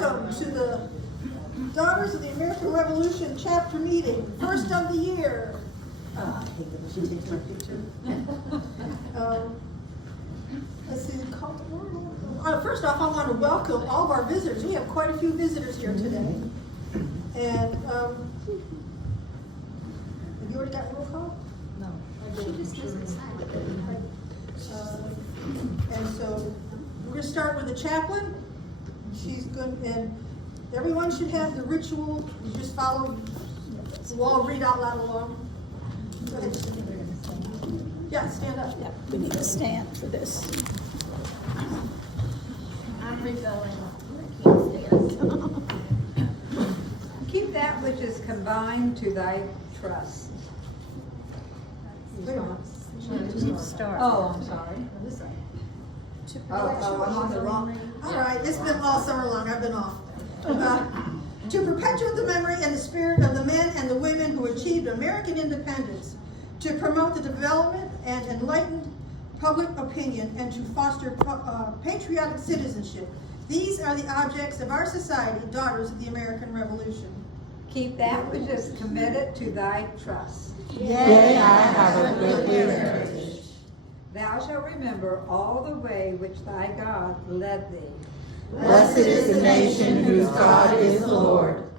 Welcome to the Daughters of the American Revolution chapter meeting, first of the year. Let's see, first off, I want to welcome all of our visitors. We have quite a few visitors here today. And have you already got roll call? No. She just doesn't sign it. And so we're going to start with the chaplain. She's good, and everyone should have the ritual. You just follow. We'll all read out loud along. Go ahead. Yeah, stand up. Yeah, we need to stand for this. I'm rebelling. I can't stand. Keep that which is combined to thy trust. Start. Oh, I'm sorry. Oh, I'm on the wrong. All right, it's been all summer long. I've been off. To perpetuate the memory and the spirit of the men and the women who achieved American independence, to promote the development and enlighten public opinion, and to foster patriotic citizenship. These are the objects of our society, Daughters of the American Revolution. Keep that which is committed to thy trust. Yea, I have a good heritage. Thou shalt remember all the way which thy God led thee. Blessed is the nation whose God is the Lord.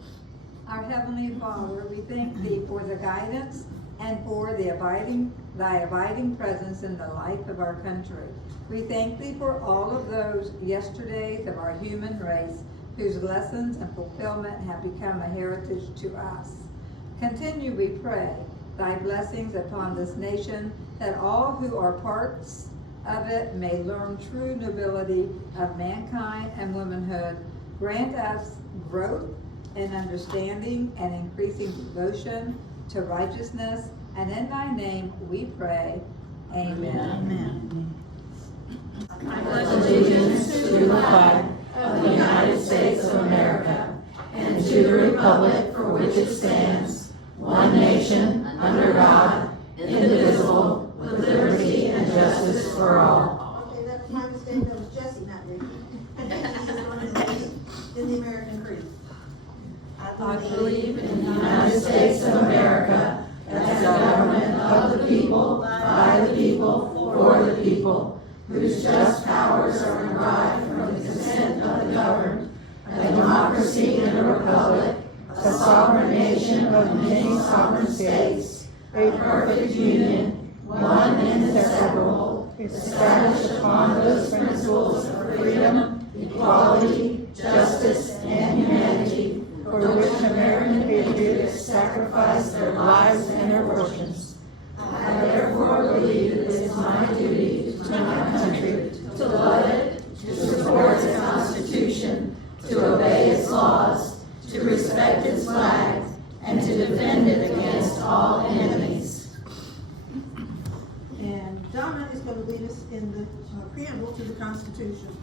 Our Heavenly Father, we thank thee for the guidance and for thy abiding presence in the life of our country. We thank thee for all of those yesterdays of our human race whose lessons and fulfillment have become a heritage to us. Continue, we pray, thy blessings upon this nation, that all who are parts of it may learn true nobility of mankind and womanhood. Grant us growth in understanding and increasing devotion to righteousness, and in thy name we pray. Amen. Amen. I pledge allegiance to the flag of the United States of America and to the republic for which it stands, one nation, under God, indivisible, with liberty and justice for all. Okay, that's my mistake. That was Jesse, not Ricky. In the American Creed. I believe in the United States of America as a government of the people, by the people, for the people, whose just powers are derived from the consent of the governed, a democracy and a republic, a sovereign nation of many sovereign states, a perfect union, one and inseparable, established upon those principles of freedom, equality, justice, and humanity, for which American patriots sacrificed their lives and their fortunes. I therefore believe it is my duty to my country to love it, to support its Constitution, to obey its laws, to respect its flag, and to defend it against all enemies. And Donna is going to lead us in the preamble to the Constitution.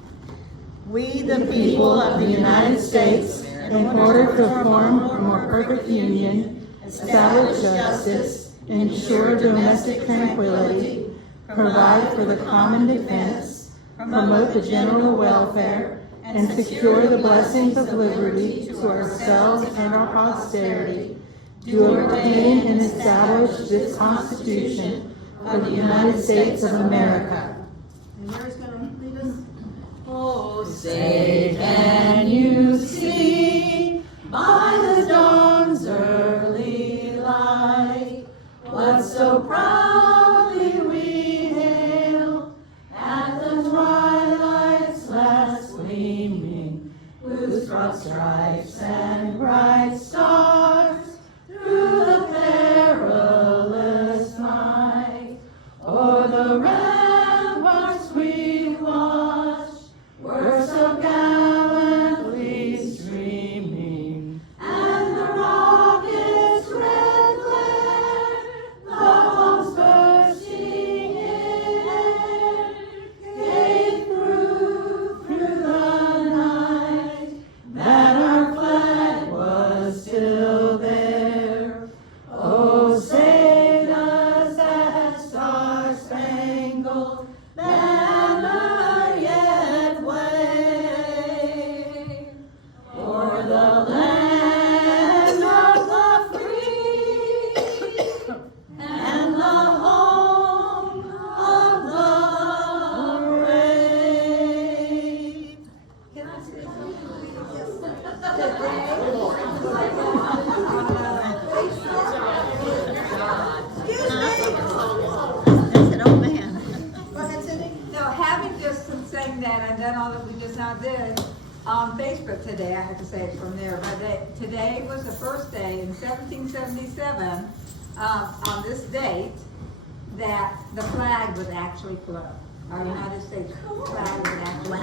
We, the people of the United States, in order to form a more perfect union, establish justice, ensure domestic tranquility, provide for the common defense, promote the general welfare, and secure the blessings of liberty to ourselves and our posterity, do ordain and establish this Constitution of the United States of America. And Mary's going to lead us. Oh, say can you see by the dawn's early light what so proudly we hailed at the twilight's last gleaming, whose broad stripes and bright stars through the perilous night o'er the ramparts we watched were so gallant and then all that we just now did on Facebook today, I have to say it from there, but today was the first day in 1777, on this date, that the flag would actually float. Our United States flag would actually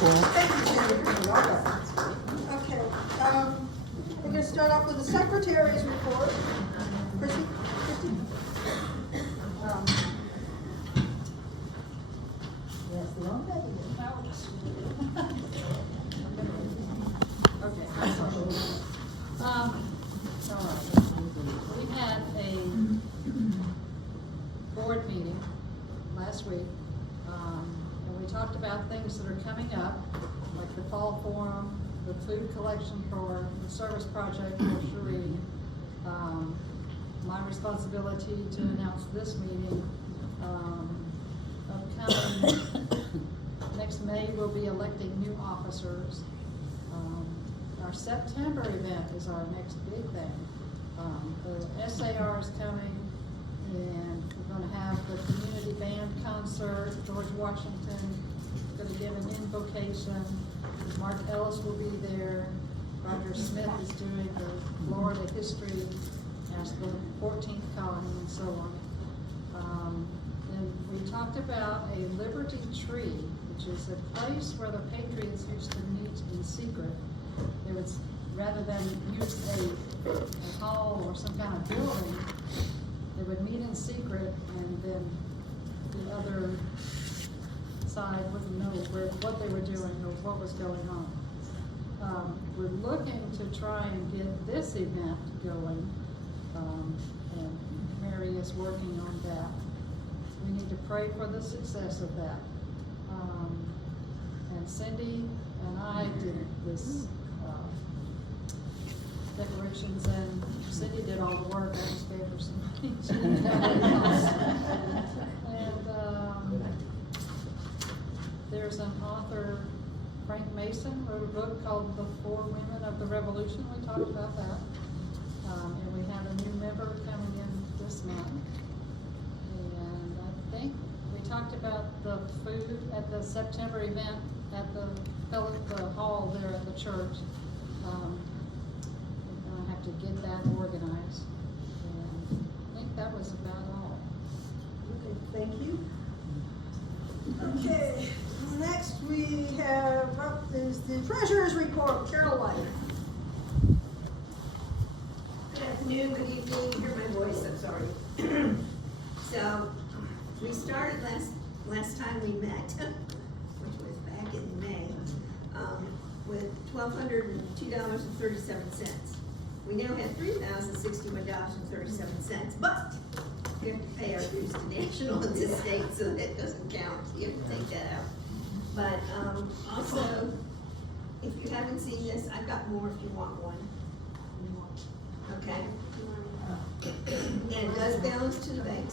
float. Thank you, Sandy. Okay, we're gonna start off with the secretary's report. Chrissy? Okay, I'm sorry. All right. We had a board meeting last week, and we talked about things that are coming up, like the fall forum, the food collection for the service project for Cherie, my responsibility to announce this meeting, upcoming, next May we'll be electing new officers. Our September event is our next big thing. The SAR is coming, and we're gonna have the community band concert. George Washington is gonna give an invocation. Mark Ellis will be there. Roger Smith is doing the Florida history as the 14th colony and so on. And we talked about a Liberty Tree, which is a place where the Patriots used to meet in secret. They would, rather than use a hall or some kind of building, they would meet in secret, and then the other side wouldn't know what they were doing or what was going on. We're looking to try and get this event going, and Mary is working on that. We need to pray for the success of that. And Cindy and I did this decorations, and Cindy did all the work. I just gave her some money. And there's an author, Frank Mason, wrote a book called The Four Women of the Revolution. We talked about that. And we have a new member coming in this month. And I think we talked about the food at the September event at the hall there at the church. We're gonna have to get that organized. And I think that was about all. Okay, thank you. Okay, next we have up is the treasurer's report, Carol White. Good afternoon, good evening, you hear my voice, I'm sorry. So, we started last time we met, which was back in May, with $1,202.37. We now have $3,061.37, but we have to pay our dues to national and to state, so that doesn't count, you have to take that out. But, also, if you haven't seen this, I've got more if you want one. Okay? And it does balance to the bank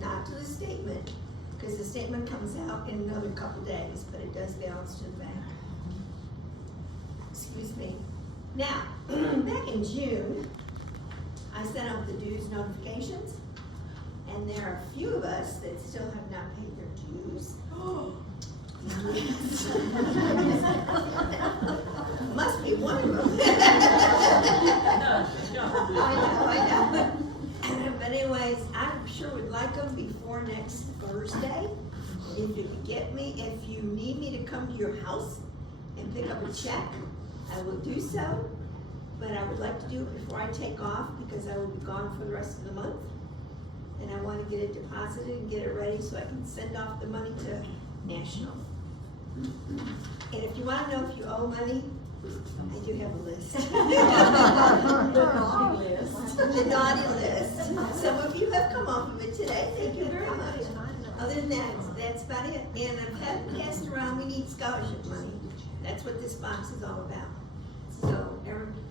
not to the statement, because the statement comes out in another couple days, but it does balance to the bank. Excuse me. Now, back in June, I sent out the dues notifications, and there are a few of us that still have not paid their dues. Must be one of them. I know. But anyways, I'm sure would like them before next Thursday. If you could get me, if you need me to come to your house and pick up a check, I will do so. But I would like to do it before I take off, because I will be gone for the rest of the month. And I want to get it deposited and get it ready so I can send off the money to National. And if you want to know if you owe money, I do have a list. The naughty list. The naughty list. Some of you have come off of it today. Thank you very much. Other than that, that's about it. And I've passed around, we need scholarship money. That's what this box is all about. So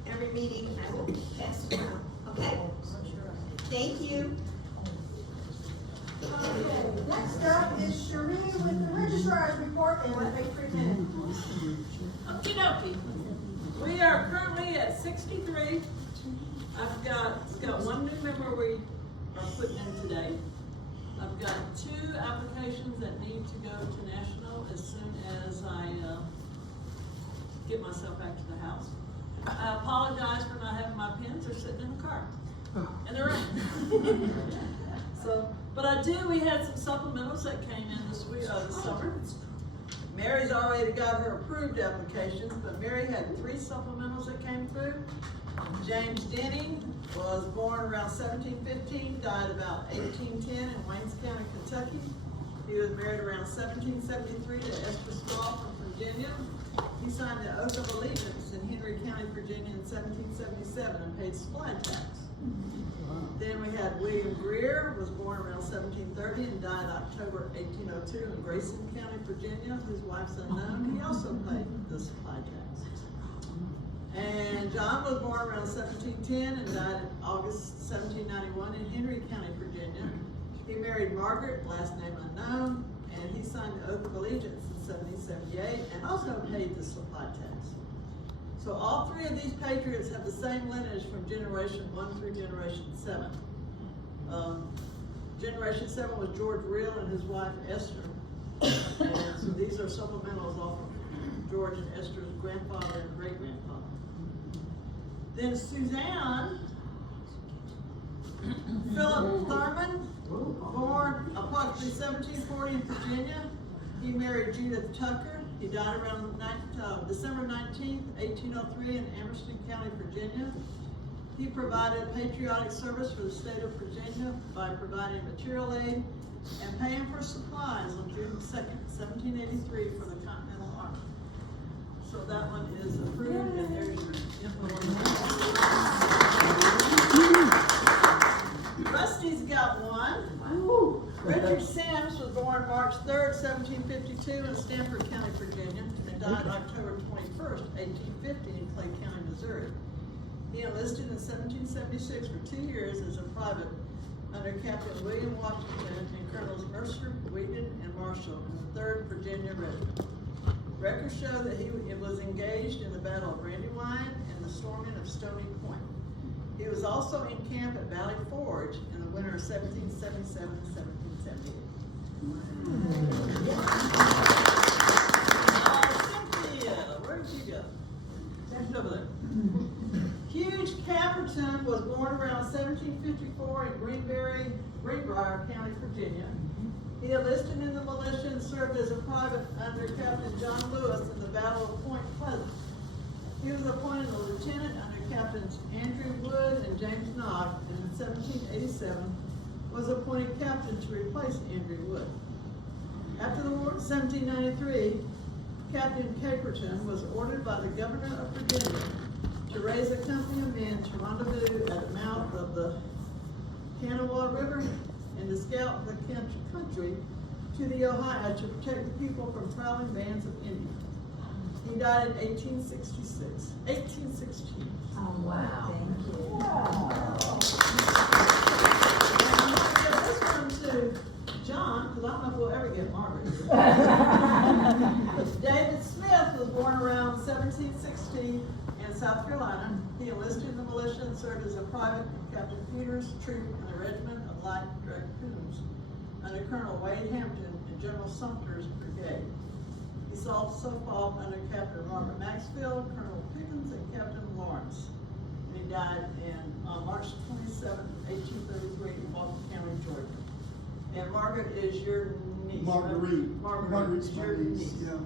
every meeting I will pass it around. Okay? Thank you. Okay, next up is Cherie with the registrar's report and what they present. Okie dokie. We are currently at 63. I've got one new member we are putting in today. I've I've got 2 applications that need to go to national as soon as I get myself back to the house. I apologize for not having my pens, they're sitting in the car, in the rain. So, but we had some supplementals that came in this summer. Mary's already got her approved applications, but Mary had 3 supplementals that came through. James Denning was born around 1715, died about 1810 in Waynes County, Kentucky. He was married around 1773 to Esther Straw from Virginia. He signed the Oath of Allegiance in Henry County, Virginia in 1777 and paid supply tax. Then we had William Greer, was born around 1730 and died October 1802 in Grayson County, Virginia. His wife's unknown. He also paid the supply tax. And John was born around 1710 and died in August 1791 in Henry County, Virginia. He married Margaret, last name unknown, and he signed the Oath of Allegiance in 1778 and also paid the supply tax. So all 3 of these patriots have the same lineage from generation 1 through generation 7. Generation 7 was George Real and his wife Esther. And so these are supplementals off of George and Esther's grandfather and great-grandfather. Then Suzanne Philip Thurman, born approximately 1740 in Virginia. He married Judith Tucker. He died around December 19th, 1803 in Emerson County, Virginia. He provided patriotic service for the state of Virginia by providing material aid and paying for supplies on June 2nd, 1783 for the Continental Army. So that one is approved, and there's your info. Rusty's got one. Richard Sims was born March 3rd, 1752 in Stamford County, Virginia, and died October 21st, 1850 in Clay County, Missouri. He enlisted in 1776 for 2 years as a private under Captain William Washington and Colonels Mercer, Wheaton, and Marshall in the 3rd Virginia Regiment. Records show that he was engaged in the Battle of Brandywine and the storming of Stony Point. He was also in camp at Valley Forge in the winter of 1777 and 1778. Cynthia, where did she go? She's over there. Hugh Caperton was born around 1754 in Greenbrier County, Virginia. He enlisted in the militia and served as a private under Captain John Lewis in the Battle of Point Pleasant. He was appointed a lieutenant under Captains Andrew Wood and James Knott, and in 1787 was appointed captain to replace Andrew Wood. After the war in 1793, Captain Caperton was ordered by the governor of Virginia to raise a company of men to rendezvous at the mouth of the Kanawha River and to scout the country to the Ohio to protect the people from prowling bands of Indians. He died in 1816. Oh, wow. Thank you. And I'm going to give this one to John, because I don't know if we'll ever get Margaret. David Smith was born around 1760 in South Carolina. He enlisted in the militia and served as a private in Captain Peters' troop in the regiment of light dragoons under Colonel Wade Hampton and General Sumter's brigade. He also fought under Captain Robert Maxfield, Colonel Pickens, and Captain Lawrence. And he died on March 27, 1833 in Walton County, Georgia. And Margaret is your niece. Marguerite. Right? Margaret Margaret's is my your niece, niece. yeah.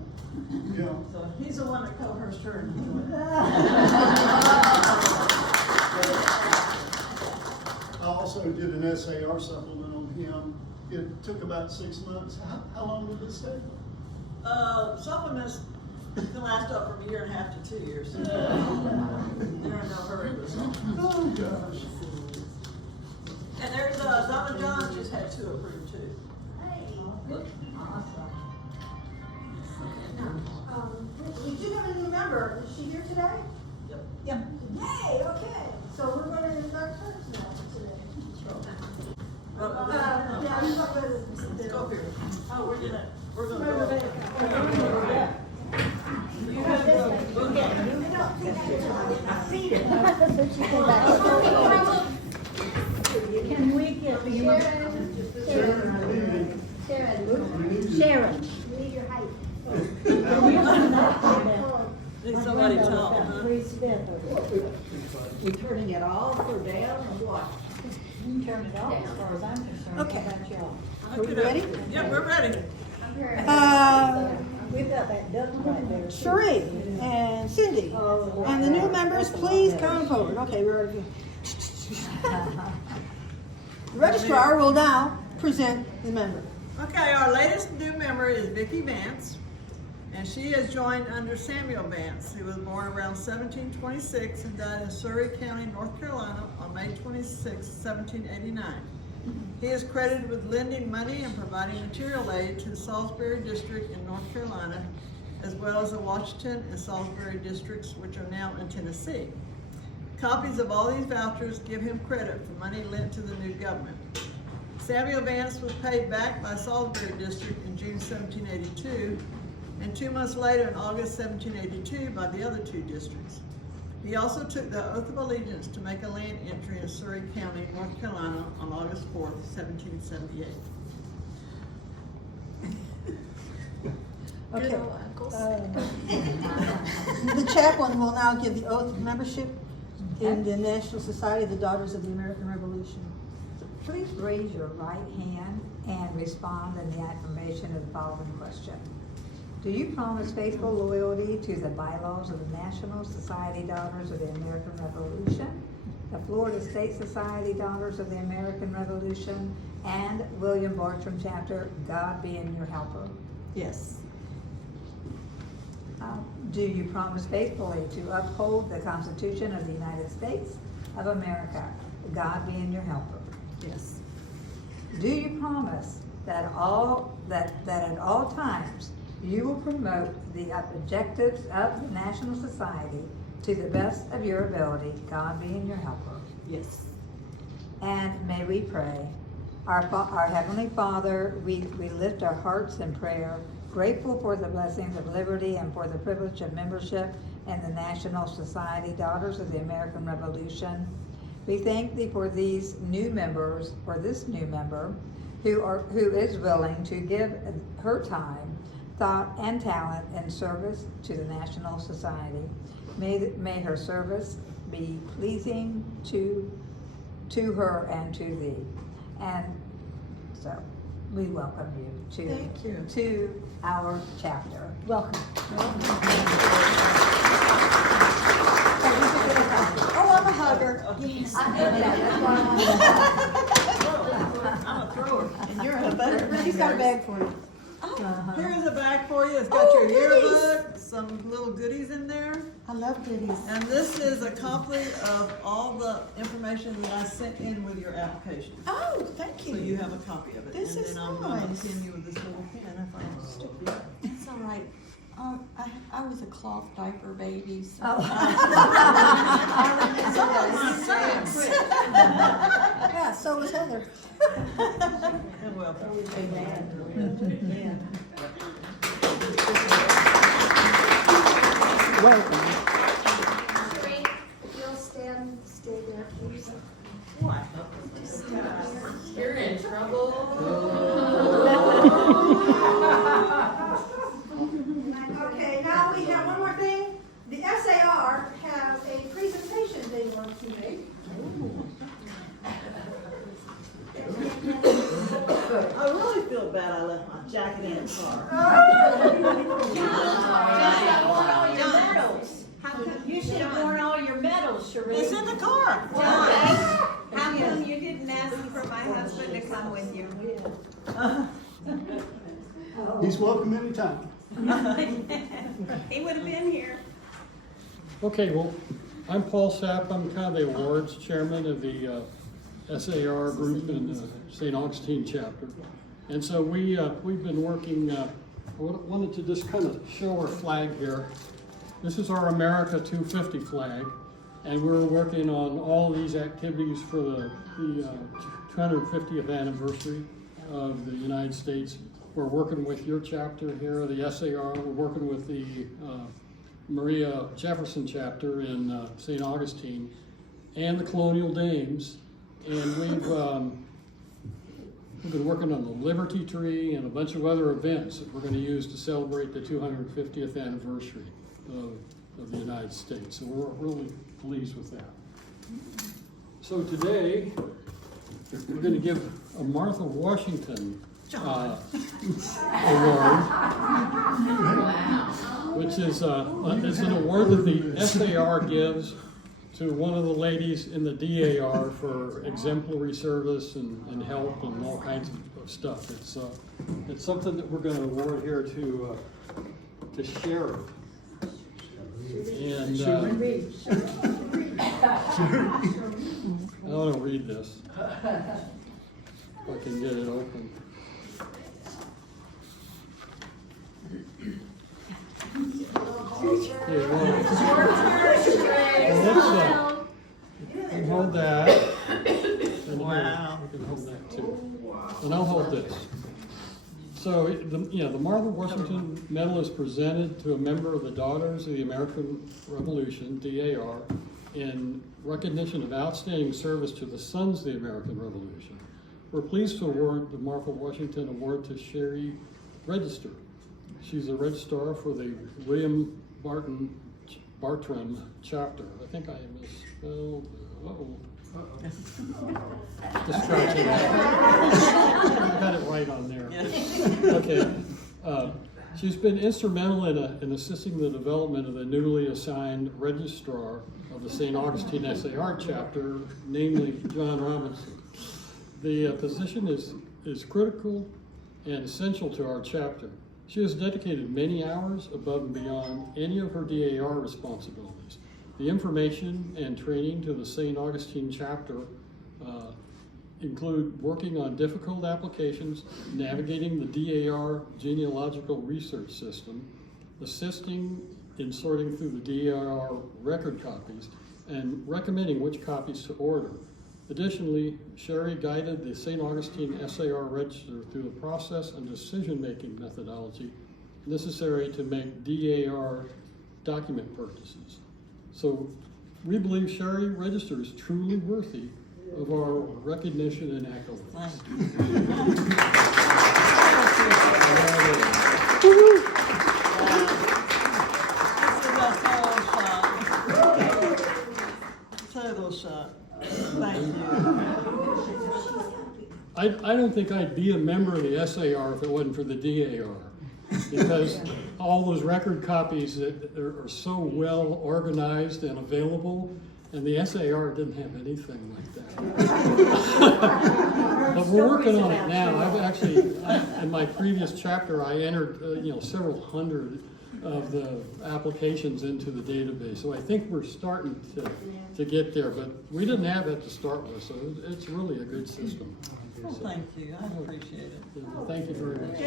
Yeah. So he's the one that coerced her into doing it. I also did an SAR supplement on him. It took about 6 months. How long did this take? Supplements can last up from a year and a half to 2 years. They're in no hurry with supplements. Oh, gosh. And there's Donna John just had 2 approved too. We do have a new member. Is she here today? Yep. Yep. Yay, okay. So we're going to invite her now today. Yeah, he's up there. Let's go here. Oh, we're gonna go. Can we get the Sharon. Need somebody tall, huh? We're turning it off or down or what? Turn it off as far as I'm concerned. Okay. How about y'all? Are we ready? Yeah, we're ready. We've got that dozen right there. Cherie and Cindy, and the new members, please come forward. Okay, we're ready. The registrar will now present the member. Okay, our latest new member is Vicki Vance, and she has joined under Samuel Vance, who was born around 1726 and died in Surrey County, North Carolina on May 26, 1789. He is credited with lending money and providing material aid to the Salisbury District in North Carolina, as well as the Washington and Salisbury districts, which are now in Tennessee. Copies of all these vouchers give him credit for money lent to the new government. Samuel Vance was paid back by Salisbury District in June 1782, and 2 months later in August 1782 by the other two districts. He also took the oath of allegiance to make a land entry in Surrey County, North Carolina on August 4th, 1778. Okay. The chaplain will now give the oath of membership in the National Society of the Daughters of the American Revolution. Please raise your right hand and respond in the affirmation of the following question. Do you promise faithful loyalty to the bylaws of the National Society Daughters of the American Revolution, the Florida State Society Daughters of the American Revolution, and William Bartram Chapter, God being your helper? Yes. Do you promise faithfully to uphold the Constitution of the United States of America, God being your helper? Yes. Do you promise that at all times you will promote the objectives of the National Society to the best of your ability, God being your helper? Yes. And may we pray. Our Heavenly Father, we lift our hearts in prayer, grateful for the blessings of liberty and for the privilege of membership in the National Society Daughters of the American Revolution. We thank Thee for these new members, or this new member, who is willing to give her time, thought, and talent in service to the National Society. May her service be pleasing to her and to Thee. And so we welcome you to our chapter. Welcome. Oh, I'm a hugger. Yes. I know that, that's why I'm a thrower. And you're a butter. She's got a bag for you. Here's a bag for you. It's got Oh, your goodies. yearbook, some little goodies in there. I love goodies. And this is a copy of all the information that I sent in with your application. Oh, thank So you. you have a copy of it. This is And then I'm going nice. to pin you with this little pin if I stick it. It's all right. I was a cloth diaper baby, so. Yeah, so was Heather. And welcome. Welcome. Sheree, if you'll stay there, please. What? You're in trouble. Okay, now we have one more thing. The SAR has a presentation they want to make. I really feel bad I left my jacket in the car. You should have worn all your medals, Sheree. It's in the car. How come you didn't ask for my husband to come with you? He's welcome anytime. He would have been here. Okay, well, I'm Paul Sept. I'm kind of the awards chairman of the SAR group in the St. Augustine chapter. And so we've been working, I wanted to just kind of show our flag here. This is our America 250 flag, and we're working on all of these activities for the 250th anniversary of the United States. We're working with your chapter here, the SAR. We're working with the Maria Jefferson chapter in St. Augustine, and the Colonial Dames. And We've been working on the Liberty Tree and a bunch of other events that we're going to use to celebrate the 250th anniversary of the United States. So we're really pleased with that. So today, we're going to give a Martha Washington award, which is it's an award that the SAR gives to one of the ladies in the DAR for exemplary service and help and all kinds of stuff. It's something that we're going to award here to Sherry. And I want to read this, if I can get it open. Here, you can hold that. And wow. You can hold that too. And I'll hold this. So, the Martha Washington Medal is presented to a member of the Daughters of the American Revolution, DAR, in recognition of outstanding service to the Sons of the American Revolution. We're pleased to award the Martha Washington Award to Sherry Register. She's a registrar for the William Bartram chapter. I think I misspelled. Just scratch it out. I got it right on there. Okay. She's been instrumental in assisting the development of the newly assigned registrar of the St. Augustine SAR chapter, namely John Robinson. The position is critical and essential to our chapter. She has dedicated many hours above and beyond any of her DAR responsibilities. The information and training to the St. Augustine chapter include working on difficult applications, navigating the DAR genealogical research system, assisting in sorting through the DAR record copies, and recommending which copies to order. Additionally, Sherry guided the St. Augustine SAR Register through the process and decision-making methodology necessary to make DAR document purchases. So we believe Sherry Register is truly worthy of our recognition and accolades. Total shot. Thank you. I don't think I'd be a member of the SAR if it wasn't for the DAR, because all those record copies that are so well organized and available, and the SAR didn't have anything like that. But we're working on it now. In my previous chapter, I entered several hundred of the applications into the database. So I think we're starting to get there, but we didn't have it to start with, so it's really a good system. Well, thank you. I appreciate it. Thank you very much.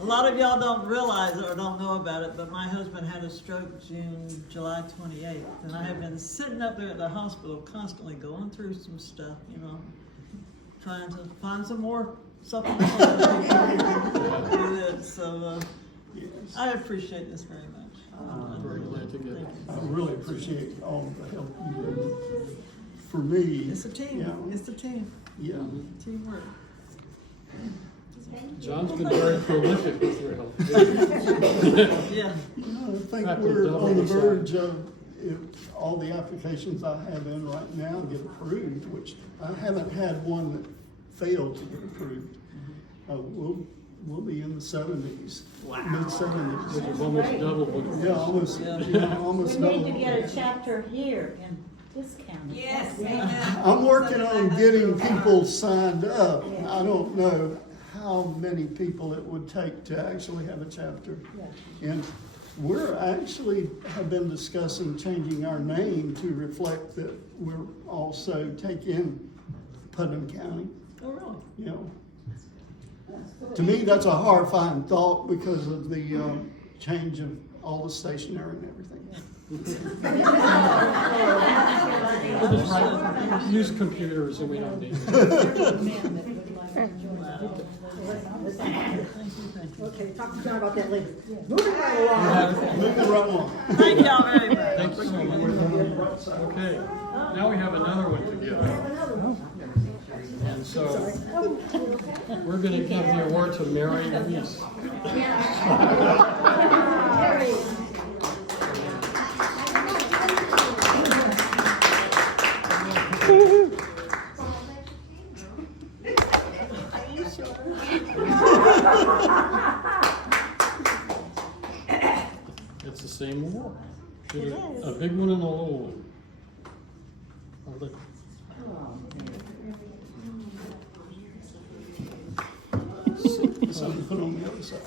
A lot of y'all don't realize it or don't know about it, but my husband had a stroke July 28th, and I have been sitting up there at the hospital constantly going through some stuff, trying to find some more supplemental do this. So I appreciate this very much. I'm very glad to get it. I really appreciate all the help you do. For me, It's a team. It's a team. Yeah. Teamwork. John's been very prolific with your help. Yeah. I think we're on the verge of, if all the applications I have in right now get approved, which I haven't had one that failed to get approved. We'll be in the 70s, mid-70s. Which is almost double what. Yeah, almost We double. need to get a chapter here in this county. Yes. I'm working on getting people signed up. I don't know how many people it would take to actually have a chapter. And we're actually have been discussing changing our name to reflect that we're also taking Putnam County. Oh, really? To me, that's a horrifying thought because of the change of all the stationery and everything. We'll just use computers and we don't need them. Okay, talk to John about that later. Moving right along. Moving right along. Thank y'all very much. Okay, now we have another one to give out. And so, we're gonna give the award to Mary Reese. It's the same award. A big one and a little one. Are they- Something put on the other side.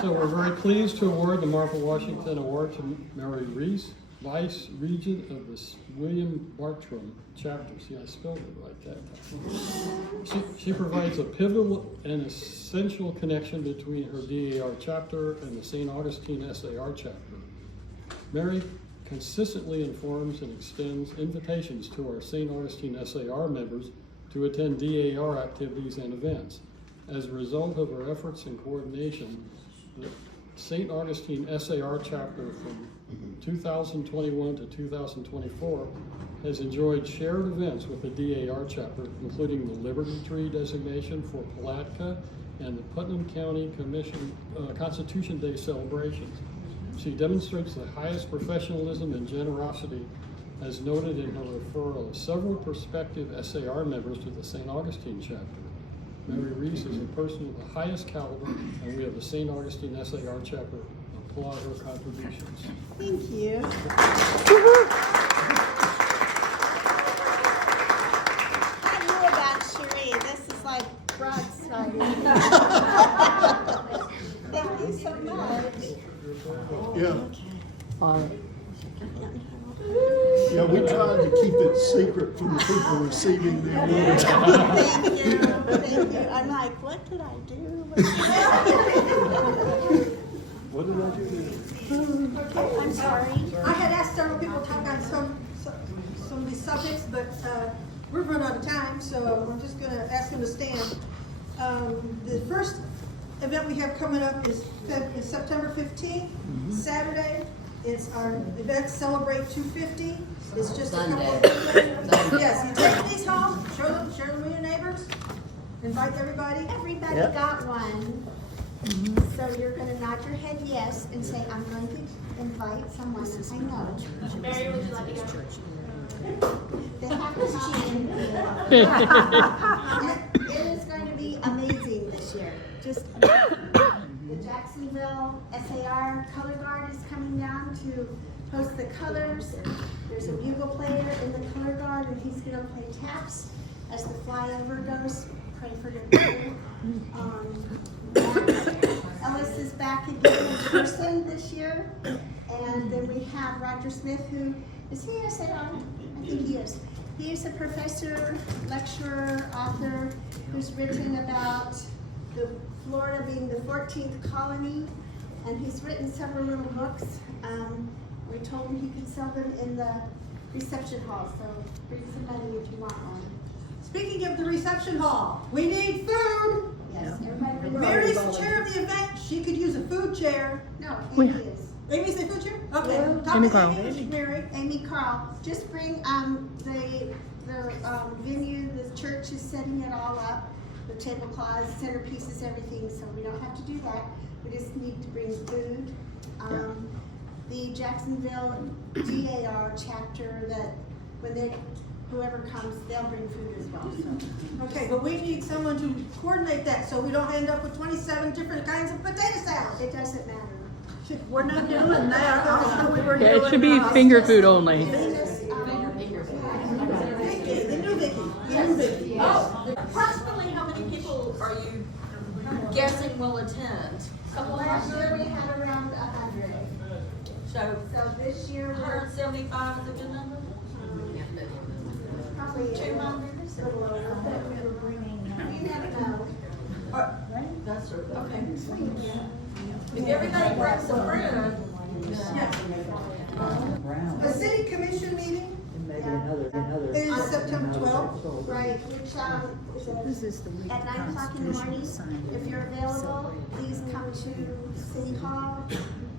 So we're very pleased to award the Martha Washington Award to Mary Reese, Vice Regent of the William Bartram chapter. See, I spelled it right that time. She provides a pivotal and essential connection between her DAR chapter and the St. Augustine SAR chapter. Mary consistently informs and extends invitations to our St. Augustine SAR members to attend DAR activities and events. As a result of our efforts and coordination, the St. Augustine SAR chapter from 2021 to 2024 has enjoyed shared events with the DAR chapter, including the Liberty Tree designation for Palatka and the Putnam County Commission Constitution Day celebrations. She demonstrates the highest professionalism and generosity, as noted in her referral of several prospective SAR members to the St. Augustine chapter. Mary Reese is a person of the highest caliber, and we have the St. Augustine SAR chapter applaud her contributions. Thank you. I knew about Cherie. This is like broadside. Thank you so much. Yeah. Yeah, we tried to keep it secret from the people receiving the award. Thank you. Thank you. I'm like, what did I do? What did I do? I'm sorry. I had asked several people to talk on some of these subjects, but we've run out of time, so we're just gonna ask them to stand. The first event we have coming up is September 15th, Saturday. It's our event Celebrate 250. It's just a couple of people. Yes, you take these home, share them with your neighbors, invite everybody. Everybody got one. So you're going to nod your head yes and say, I'm going to invite someone that I know. Mary, would you like to go? They have to come in. It is going to be amazing this year. Just the Jacksonville SAR color guard is coming down to post the colors. There's a bugle player in the color guard, and he's going to play taps as the flyover goes. Pray for the people. Ellis is back again in person this year, and then we have Roger Smith, who is he SAR? I think he is. He is a professor, lecturer, author, who's written about the Florida being the 14th colony, and he's written several little books. We told him he could sell them in the reception hall, so bring somebody if you want one. Speaking of the reception hall, we need food. Yes, everybody. bring Mary's one. the chair of the event. She could use a food chair. No, Amy is. Amy's the food chair? Okay. Yeah. Talk Amy to Carl. Amy, Mary. Amy Carl, just bring the venue, the church is setting it all up, the tablecloths, centerpieces, everything, so we don't have to do that. We just need to bring food. The Jacksonville DAR chapter, that when whoever comes, they'll bring food as well, so. Okay, but we need someone to coordinate that so we don't end up with 27 different kinds of potato salad. It doesn't matter. We're not doing that. Also, we were Yeah, doing, it should be finger food only. Vicky, the new Vicky. Approximately how many people are you guessing will attend? Last year we had around 100. So So this year we're 175 is a good number? probably 200, a little over, but we were bringing. You never know. That's okay. If everybody brings some bread, A city commission meeting is September 12th. Right, which This is the week at 9 o'clock in the morning. If you're available, please come to City Hall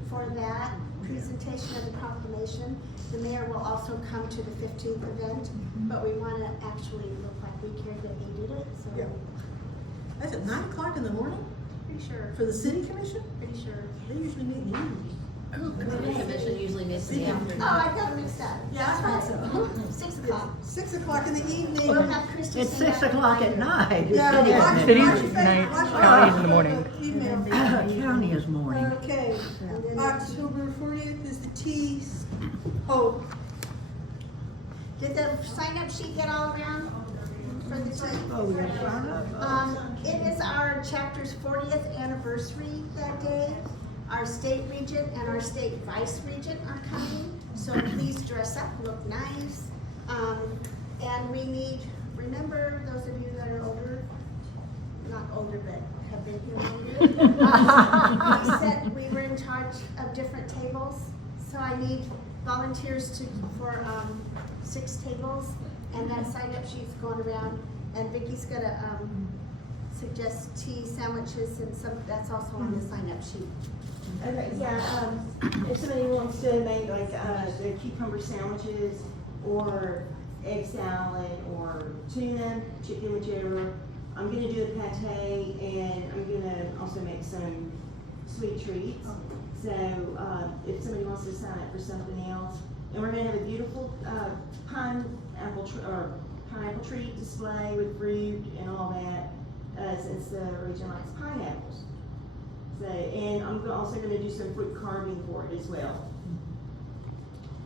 for that. presentation of the proclamation. The mayor will also come to the 15th event, but we want to actually look like we care that he did it, so. Yeah. That's at 9 o'clock in the morning Pretty sure, for the city commission? pretty sure. They usually meet in the evening. The commission usually meets in the afternoon. Oh, I got it mixed up. Yeah, I thought so. 6 o'clock. 6 o'clock in the evening. We'll have Christie. It's sing 6 that o'clock at reminder. night. Yeah, watch- City's watch your night, face, watch your county's in the face. morning. Email. County is morning. Okay, And then- October 40th is the T. Oh, Did the sign-up sheet get all around for the team? Oh, we got to sign up. It is our chapter's 40th anniversary that day. Our state regent and our state vice regent are coming, so please dress up, look nice. And we need, remember those of you that are older, not older, but have been here longer. We said we were in charge of different tables, so I need volunteers for 6 tables, and that sign-up sheet's going around, and Vicky's gonna suggest tea, sandwiches, and some, that's also on the sign-up sheet. Okay, yeah, if somebody wants to make like, the cucumber sandwiches, or egg salad, or tuna, chicken, whichever, I'm gonna do a pate, and I'm gonna also make some sweet treats. So, if somebody wants to sign up for something else, and we're gonna have a beautiful, pineapple treat display with fruit and all that, since the region likes pineapples. So, and I'm also gonna do some fruit carving for it as well.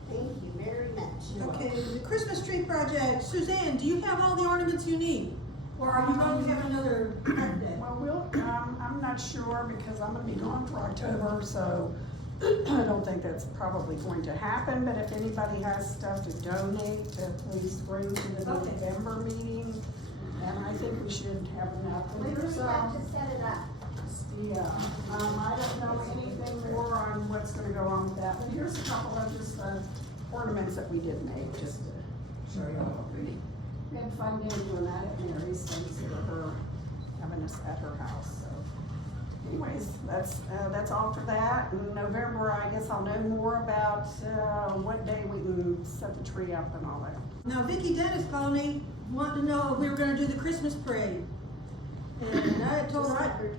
Thank you very much. okay, the Christmas tree project. Suzanne, do you have all the ornaments you need? Or are you going to have another update? Well, I'm not sure because I'm gonna be gone for October, so I don't think that's probably going to happen, but if anybody has stuff to donate, please bring to the November meeting. And I think we should have enough. We really have to set it up. Yeah, I don't know anything more on what's gonna go on with that, but here's a couple of just ornaments that we did make, just to show you how pretty. We had fun doing that at Mary's, thanks to her having us at her house, so. Anyways, that's all for that. In November, I guess I'll know more about, what day we can set the tree up and all that. Now, Vicki Dennis called me, wanting to know if we were gonna do the Christmas parade. And I had told her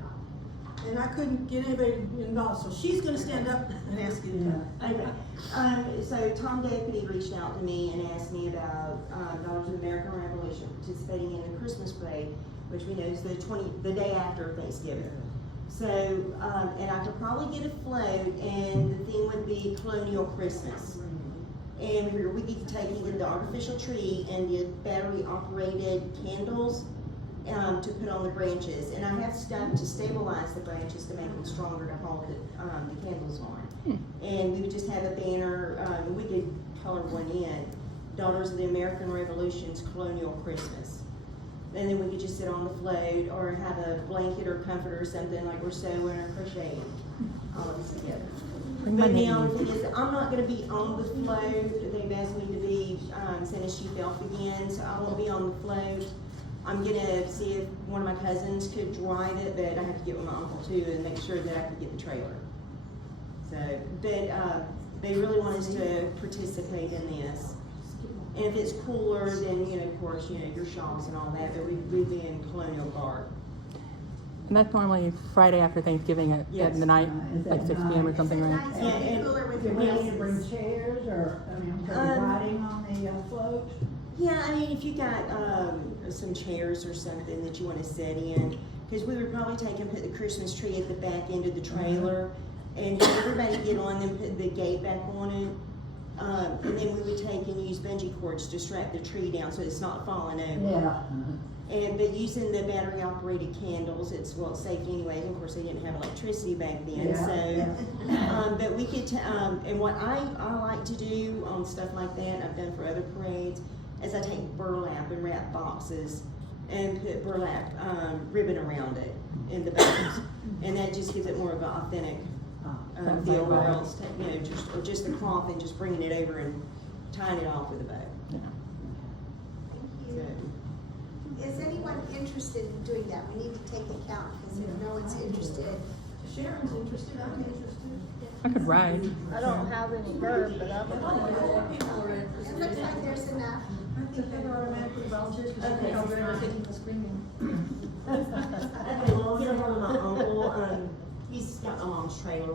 and I couldn't get anybody involved, so she's gonna stand up and ask you to. Okay, so Tom Deputy reached out to me and asked me about, Daughters of the American Revolution participating in a Christmas parade, which we know is the day after Thanksgiving. So, and I could probably get a float, and the theme would be Colonial Christmas. And we could take either the artificial tree and the battery-operated candles to put on the branches. And I have stuff to stabilize the branches to make them stronger to hold the candles on. And we would just have a banner, we could color one in, Daughters of the American Revolution's Colonial Christmas. And then we could just sit on the float or have a blanket or comforter or something like we're sewing or crocheting all of this together. But now the thing is, I'm not gonna be on the float. They've asked me to be, send a sheep elf again, so I won't be on the float. I'm gonna see if one of my cousins could drive it, but I have to get with my uncle too and make sure that I can get the trailer. So, but, they really want us to participate in this. And if it's cooler, then, you know, of course, you know, your shawls and all that, but we'd be in colonial garb. And that's normally Friday after Thanksgiving at Yes. the night, like 6 p.m. or something, right? Nice and cooler with your Do we need to glasses. bring chairs or, riding on the float? Yeah, I mean, if you got, some chairs or something that you wanna sit in, cause we would probably take and put the Christmas tree at the back end of the trailer, and have everybody get on and put the gate back on it. And then we would take and use bungee cords to strap the tree down so it's not falling over. Yeah. But using the battery operated candles, it's safe anyway. Of course, they didn't have electricity back then, but we could, and what I like to do on stuff like that, I've done for other parades, is I take burlap and wrap boxes and put burlap ribbon around it in the bags. And that just gives it more of an authentic feel, or else, you know, just the cloth and just bringing it over and tying it off with a bow. Thank you. Is anyone interested in doing that? We need to take account, because if no one's interested. Sharon's interested, I'm interested. I could ride. I don't have any verb, but I'm It looks like there's enough. I think they automatically volunteers because Okay. they know they're getting the screening. Okay, well, I'll get a hold of my uncle, he's got a mom's trailer.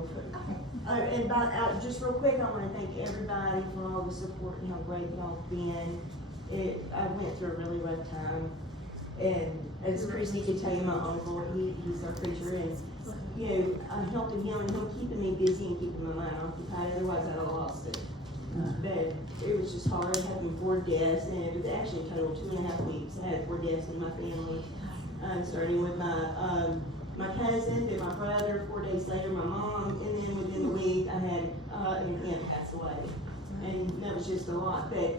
Just real quick, I wanna thank everybody for all the support and how great y'all have been. I went through a really rough time, and as Chrissy could tell you, my uncle, he's our preacher, and, you know, I'm helping him and him keeping me busy and keeping my mind occupied, otherwise I'd have lost it. But it was just hard having 4 deaths, and it was actually a total 2.5 weeks. I had 4 deaths in my family, starting with my cousin, then my brother, 4 days later my mom, and then within the week I had an aunt pass away. And that was just a lot, but you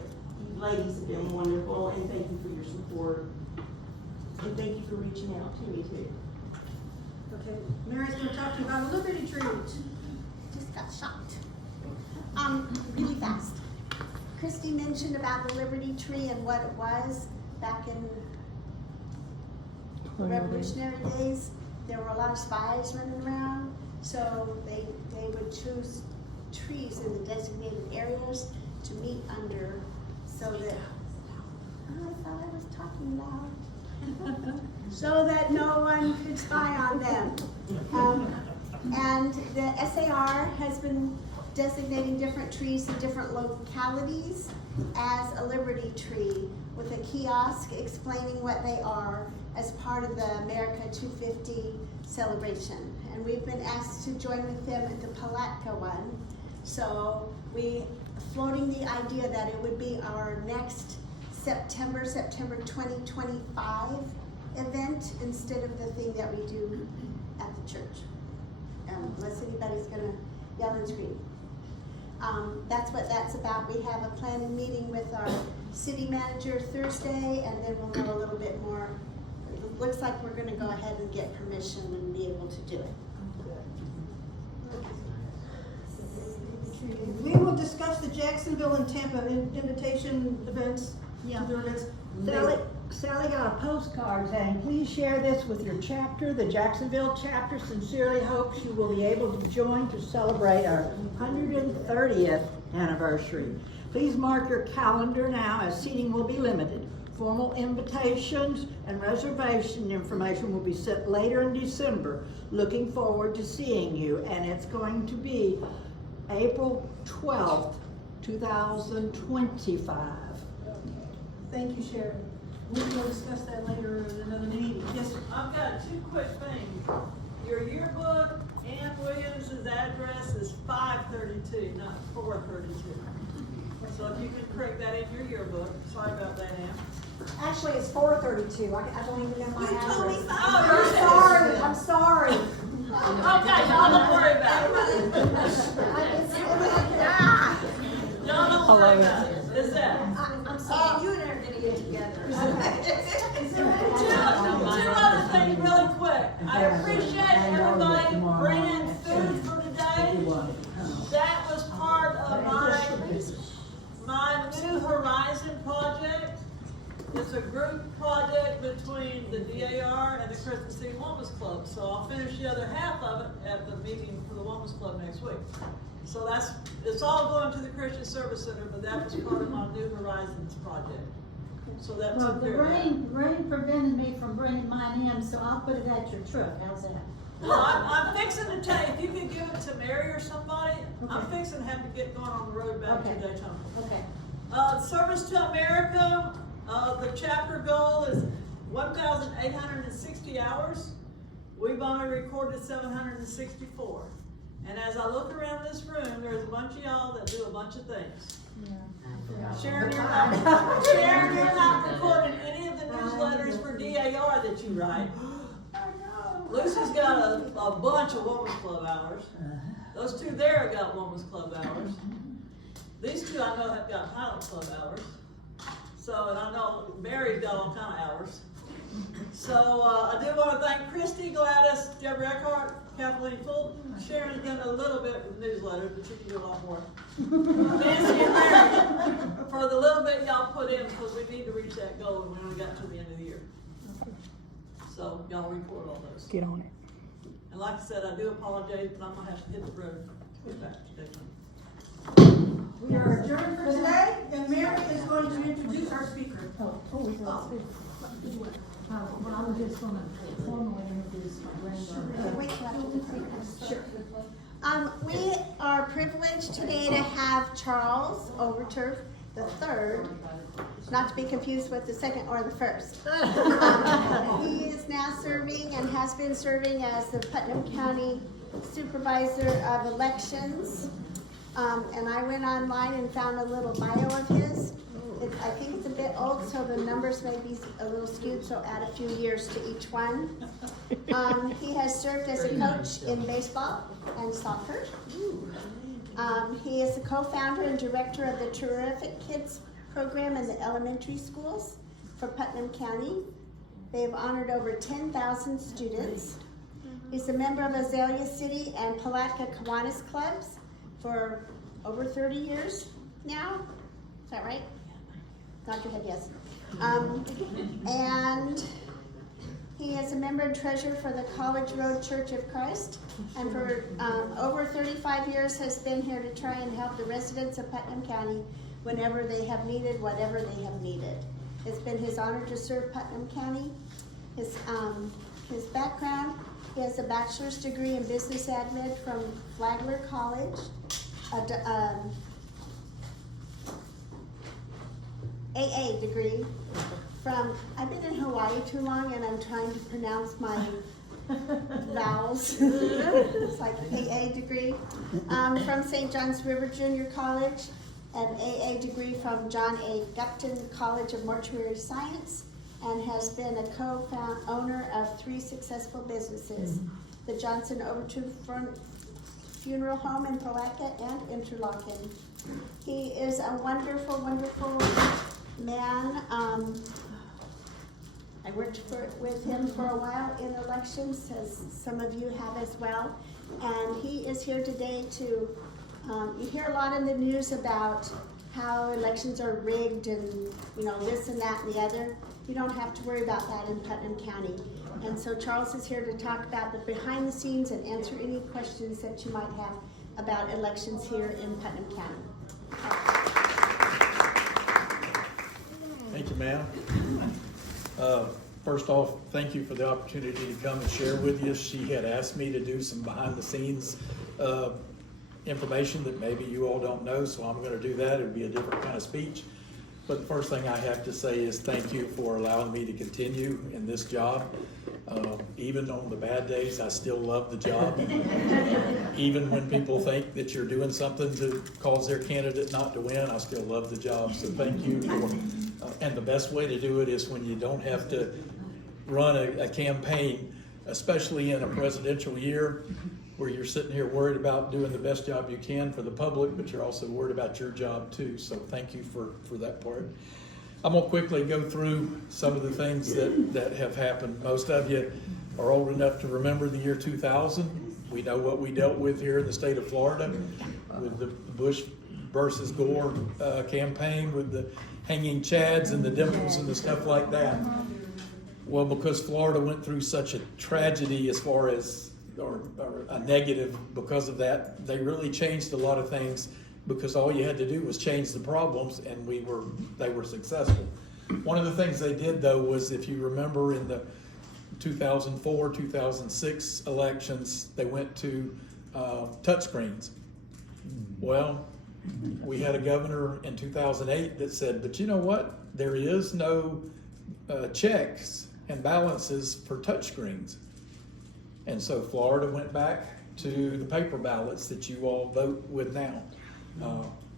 ladies have been wonderful, and thank you for your support. And thank you for reaching out to me too. Okay, Mary's gonna talk to you about a liberty tree. Just got shocked. Really fast. Christy mentioned about the Liberty Tree and what it was back in Revolutionary days. There were a lot of spies running around, so they would choose trees in the designated areas to meet under, so that, I thought I was talking loud. So that no one could spy on them. And the SAR has been designating different trees in different localities as a liberty tree with a kiosk explaining what they are as part of the America 250 celebration. And we've been asked to join with them at the Palatka one. So we floating the idea that it would be our next September 2025 event instead of the thing that we do at the church. Unless anybody's gonna yell and scream. That's what that's about. We have a planning meeting with our city manager Thursday, and then we'll know a little bit more. It looks like we're gonna go ahead and get permission and be able to do it. We will discuss the Jacksonville and Tampa invitation events. Yeah. To the events. Sally got a postcard saying, please share this with your chapter. The Jacksonville chapter sincerely hopes you will be able to join to celebrate our 130th anniversary. Please mark your calendar now as seating will be limited. Formal invitations and reservation information will be sent later in December. Looking forward to seeing you, and it's going to be April 12th, 2025. Thank you, Sherry. We will discuss that later in another meeting. Yes, sir. I've got 2 quick things. Your yearbook, Ann Williams's address is 532, not 432. So if you can correct that in your yearbook. Sorry about that, Ann. Actually, it's 432. I don't even know my You told me address. 5. I'm sorry. Okay, y'all don't worry about it. Y'all don't worry about it. It's that. I'm saying you and her are gonna get together. Two other things really quick. I appreciate everybody bringing food for today. That was part of my New Horizon project. It's a group project between the DAR and the Christian City Women's Club. So I'll finish the other half of it at the meeting for the Women's Club next week. So it's all going to the Christian Service Center, but that was part of my New Horizons project. So that's Well, the rain prevented me from bringing mine in, so I'll put it at your truck. How's that? Well, I'm fixing to tell you, if you could give it to Mary or somebody, I'm fixing to have to get going on the road back to Daytona. Okay. Service to America, the chapter goal is 1,860 hours. We've only recorded 764. And as I look around this room, there's a bunch of y'all that do a bunch of things. Sharon, you're not recording any of the newsletters for DAR that you write. Lucy's got a bunch of Women's Club hours. Those 2 there got Women's Club hours. These 2 I know have got Pilot Club hours. So, and I know Mary's got all kind of hours. So I do want to thank Christy, Gladys, Deborah Eckhart, Kathleen Fulton. Sharon's done a little bit with newsletters, but you can do a lot more. Nancy and Mary, for the little bit y'all put in, because we need to reach that goal, and we only got to the end of the year. So y'all report all those. Get on it. And like I said, I do apologize, but I'm gonna have to hit the road. We are adjourned for today, and Mary is going to introduce our speaker. I'm just gonna formally introduce my granddaughter. Wait till after the Sure. We are privileged today to have Charles Overturff III, not to be confused with the second or the first. He is now serving and has been serving as the Putnam County Supervisor of Elections. And I went online and found a little bio of his. I think it's a bit old, so the numbers may be a little skewed, so add a few years to each one. He has served as a coach in baseball and soccer. He is the co-founder and director of the Terrific Kids program in the elementary schools for Putnam County. They have honored over 10,000 students. He's a member of Azalea City and Palatka Kiwanis clubs for over 30 years now. Is that right? Nod your head, yes. And he is a member and treasurer for the College Road Church of Christ, and for over 35 years has been here to try and help the residents of Putnam County whenever they have needed whatever they have needed. It's been his honor to serve Putnam County. His background, he has a bachelor's degree in business admin from Flagler College, AA degree from, I've been in Hawaii too long and I'm trying to pronounce my vowels. It's like AA degree. From St. John's River Junior College, an AA degree from John A. Gupton College of Mortuary Science, and has been a co-owner of 3 successful businesses, the Johnson Overturff Funeral Home in Palatka and Interlaken. He is a wonderful, wonderful man. I worked with him for a while in elections, as some of you have as well. And he is here today to, you hear a lot in the news about how elections are rigged and, you know, this and that and the other. You don't have to worry about that in Putnam County. And so Charles is here to talk about the behind the scenes and answer any questions that you might have about elections here in Putnam County. Thank you, ma'am. First off, thank you for the opportunity to come and share with you. She had asked me to do some behind the scenes information that maybe you all don't know, so I'm going to do that. It would be a different kind of speech. But the first thing I have to say is thank you for allowing me to continue in this job. Even on the bad days, I still love the job. Even when people think that you're doing something to cause their candidate not to win, I still love the job. So thank you. And the best way to do it is when you don't have to run a campaign, especially in a presidential year, where you're sitting here worried about doing the best job you can for the public, but you're also worried about your job too. So thank you for that part. I'm gonna quickly go through some of the things that have happened. Most of you are old enough to remember the year 2000. We know what we dealt with here in the state of Florida with the Bush versus Gore campaign, with the hanging chads and the dimples and the stuff like that. Well, because Florida went through such a tragedy as far as or a negative because of that, they really changed a lot of things, because all you had to do was change the problems and they were successful. One of the things they did though was, if you remember in the 2004, 2006 elections, they went to touchscreens. Well, we had a governor in 2008 that said, but you know what? There is no checks and balances for touchscreens. And so Florida went back to the paper ballots that you all vote with now.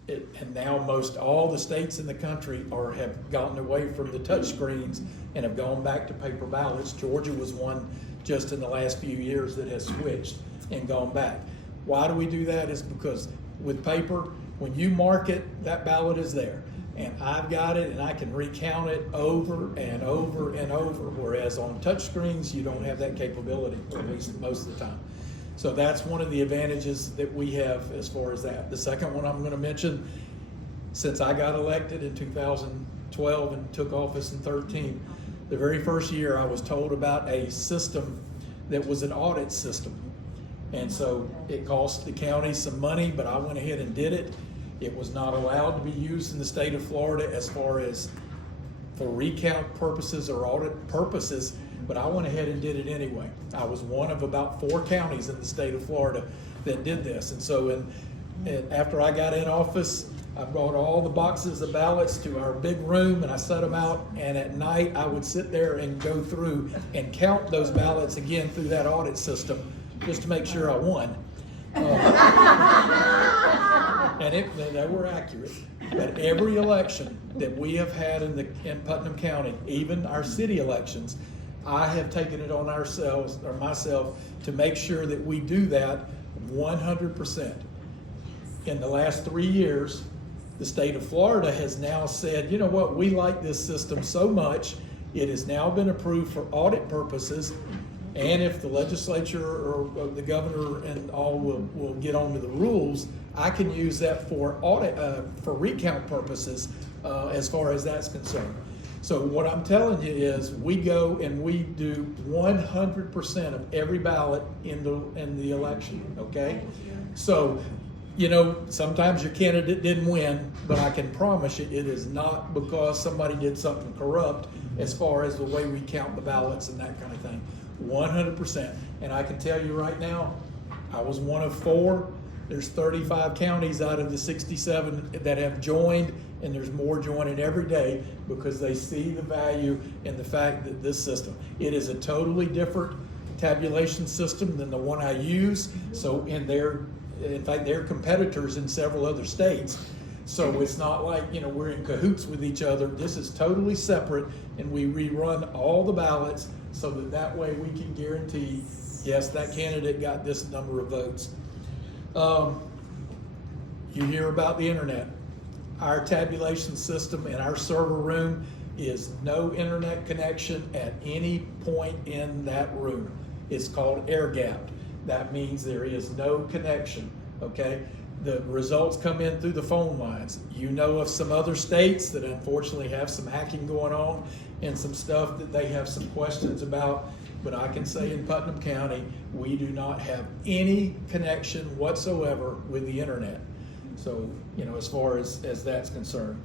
And now most all the states in the country have gotten away from the touch screens and have gone back to paper ballots. Georgia was one just in the last few years that has switched and gone back. Why do we do that? Is because with paper, when you mark it, that ballot is there. And I've got it and I can recount it over and over and over. Whereas on touch screens, you don't have that capability, or at least most of the time. So that's one of the advantages that we have as far as that. The second one I'm going to mention, since I got elected in 2012 and took office in 2013, the very first year I was told about a system that was an audit system. And so it cost the county some money, but I went ahead and did it. It was not allowed to be used in the state of Florida as far as for recount purposes or audit purposes, but I went ahead and did it anyway. I was one of about 4 counties in the state of Florida that did this. And so after I got in office, I brought all the boxes of ballots to our big room and I set them out, and at night I would sit there and go through and count those ballots again through that audit system just to make sure I won. And they were accurate. But every election that we have had in Putnam County, even our city elections, I have taken it on myself to make sure that we do that 100%. In the last 3 years, the state of Florida has now said, you know what, we like this system so much, it has now been approved for audit purposes, and if the legislature or the governor and all will get onto the rules, I can use that for audit, for recount purposes as far as that's concerned. So what I'm telling you is we go and we do 100% of every ballot in the election, okay? So, you know, sometimes your candidate didn't win, but I can promise you it is not because somebody did something corrupt as far as the way we count the ballots and that kind of thing. 100%. And I can tell you right now, I was one of 4. There's 35 counties out of the 67 that have joined, and there's more joining every day because they see the value in the fact that this system, it is a totally different tabulation system than the one I use. So in fact, they're competitors in several other states. So it's not like, you know, we're in cahoots with each other. This is totally separate, and we rerun all the ballots so that way we can guarantee, yes, that candidate got this number of votes. You hear about the internet. Our tabulation system in our server room is no internet connection at any point in that room. It's called air-gapped. That means there is no connection, okay? The results come in through the phone lines. You know of some other states that unfortunately have some hacking going on and some stuff that they have some questions about, but I can say in Putnam County, we do not have any connection whatsoever with the internet. So, you know, as far as that's concerned.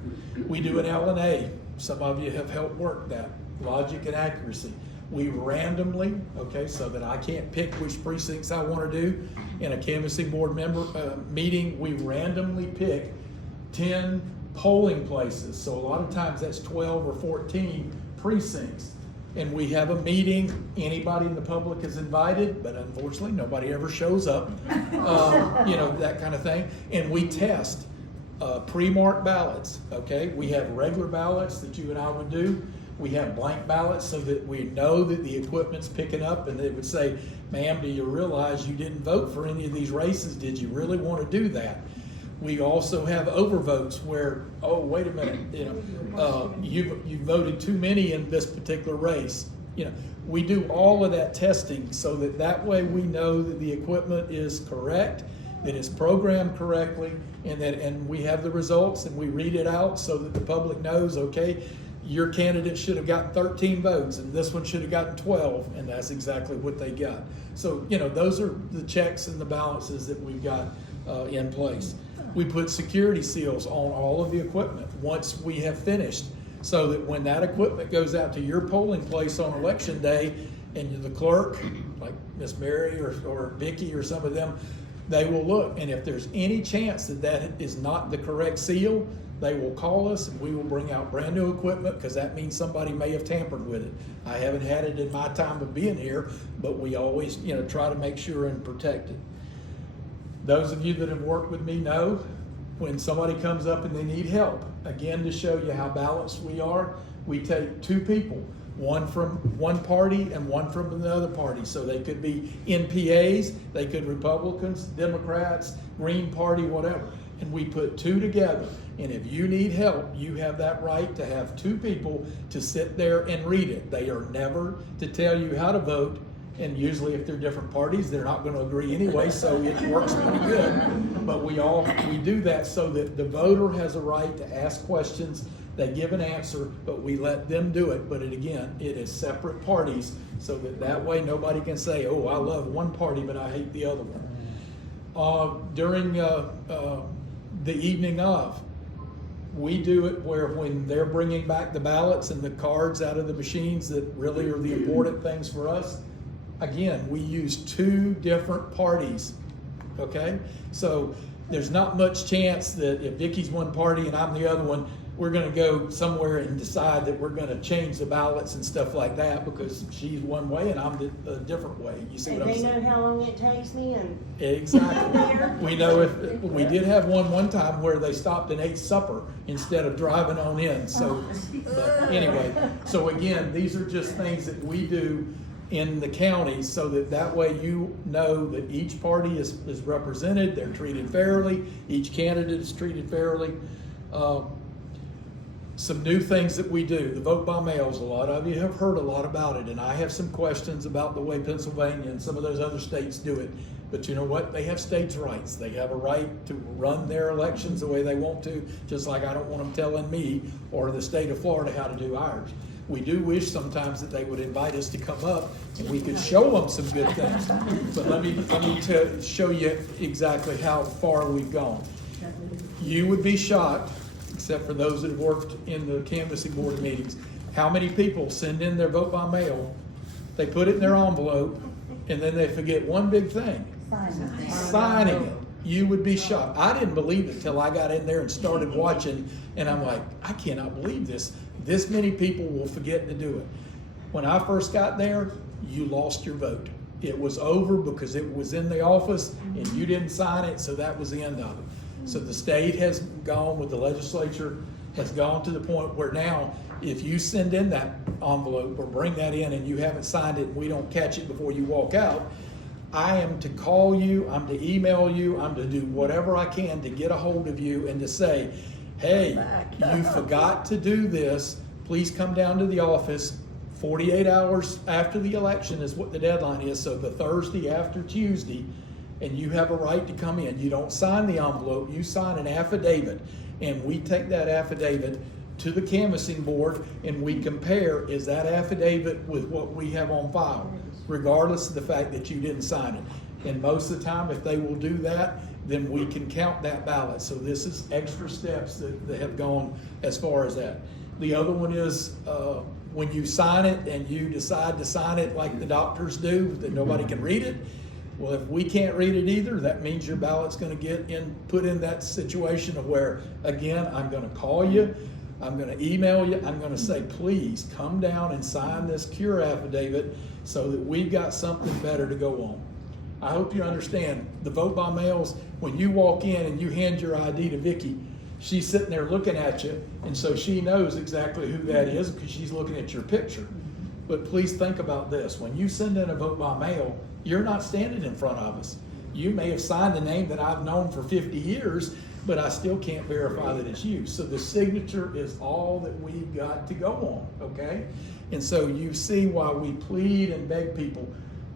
We do an L&A. Some of you have helped work that, logic and accuracy. We randomly, okay, so that I can't pick which precincts I want to do. In a canvassing board member meeting, we randomly pick 10 polling places. So a lot of times that's 12 or 14 precincts. And we have a meeting. Anybody in the public is invited, but unfortunately nobody ever shows up. You know, that kind of thing. And we test pre-marked ballots, okay? We have regular ballots that you and I would do. We have blank ballots so that we know that the equipment's picking up, and they would say, ma'am, do you realize you didn't vote for any of these races? Did you really want to do that? We also have overvotes where, oh, wait a minute, you know, you voted too many in this particular race. You know, we do all of that testing so that way we know that the equipment is correct, that it's programmed correctly, and we have the results and we read it out so that the public knows, okay, your candidate should have gotten 13 votes and this one should have gotten 12, and that's exactly what they got. So, you know, those are the checks and the balances that we've got in place. We put security seals on all of the equipment once we have finished, so that when that equipment goes out to your polling place on election day, and the clerk, like Miss Mary or Vicki or some of them, they will look, and if there's any chance that is not the correct seal, they will call us and we will bring out brand new equipment, because that means somebody may have tampered with it. I haven't had it in my time of being here, but we always, you know, try to make sure and protect it. Those of you that have worked with me know when somebody comes up and they need help, again, to show you how balanced we are, we take 2 people, one from one party and one from another party. So they could be NPAs, they could Republicans, Democrats, Green Party, whatever. And we put 2 together. And if you need help, you have that right to have 2 people to sit there and read it. They are never to tell you how to vote. And usually if they're different parties, they're not going to agree anyway, so it works pretty good. But we do that so that the voter has a right to ask questions. They give an answer, but we let them do it. But again, it is separate parties, so that way nobody can say, oh, I love one party, but I hate the other one. During the evening of, we do it where when they're bringing back the ballots and the cards out of the machines that really are the important things for us, again, we use 2 different parties, okay? So there's not much chance that if Vicky's one party and I'm the other one, we're gonna go somewhere and decide that we're gonna change the ballots and stuff like that because she's one way and I'm a different way. You see what I'm saying? They know how long it takes me and. Exactly. We know if, we did have one time where they stopped and ate supper instead of driving on in, so, but anyway. So again, these are just things that we do in the county so that way you know that each party is represented, they're treated fairly, each candidate is treated fairly. Some new things that we do, the vote by mails, a lot of you have heard a lot about it, and I have some questions about the way Pennsylvania and some of those other states do it. But you know what? They have states' rights. They have a right to run their elections the way they want to, just like I don't want them telling me or the state of Florida how to do ours. We do wish sometimes that they would invite us to come up and we could show them some good things. But let me show you exactly how far we've gone. You would be shocked, except for those that have worked in the canvassing board meetings, how many people send in their vote by mail, they put it in their envelope, and then they forget one big thing, signing it. You would be shocked. I didn't believe it till I got in there and started watching, and I'm like, I cannot believe this. This many people will forget to do it. When I first got there, you lost your vote. It was over because it was in the office and you didn't sign it, so that was the end of it. So the state has gone with the legislature, has gone to the point where now if you send in that envelope or bring that in and you haven't signed it and we don't catch it before you walk out, I am to call you, I'm to email you, I'm to do whatever I can to get a hold of you and to say, hey, you forgot to do this, please come down to the office. 48 hours after the election is what the deadline is, so the Thursday after Tuesday, and you have a right to come in. You don't sign the envelope, you sign an affidavit, and we take that affidavit to the canvassing board and we compare, is that affidavit with what we have on file, regardless of the fact that you didn't sign it. And most of the time, if they will do that, then we can count that ballot. So this is extra steps that have gone as far as that. The other one is when you sign it and you decide to sign it like the doctors do, that nobody can read it. Well, if we can't read it either, that means your ballot's going to get put in that situation of where, again, I'm going to call you, I'm going to email you, I'm going to say, please come down and sign this cure affidavit so that we've got something better to go on. I hope you understand, the vote by mails, when you walk in and you hand your ID to Vicki, she's sitting there looking at you, and so she knows exactly who that is because she's looking at your picture. But please think about this. When you send in a vote by mail, you're not standing in front of us. You may have signed a name that I've known for 50 years, but I still can't verify that it's you. So the signature is all that we've got to go on, okay? And so you see why we plead and beg people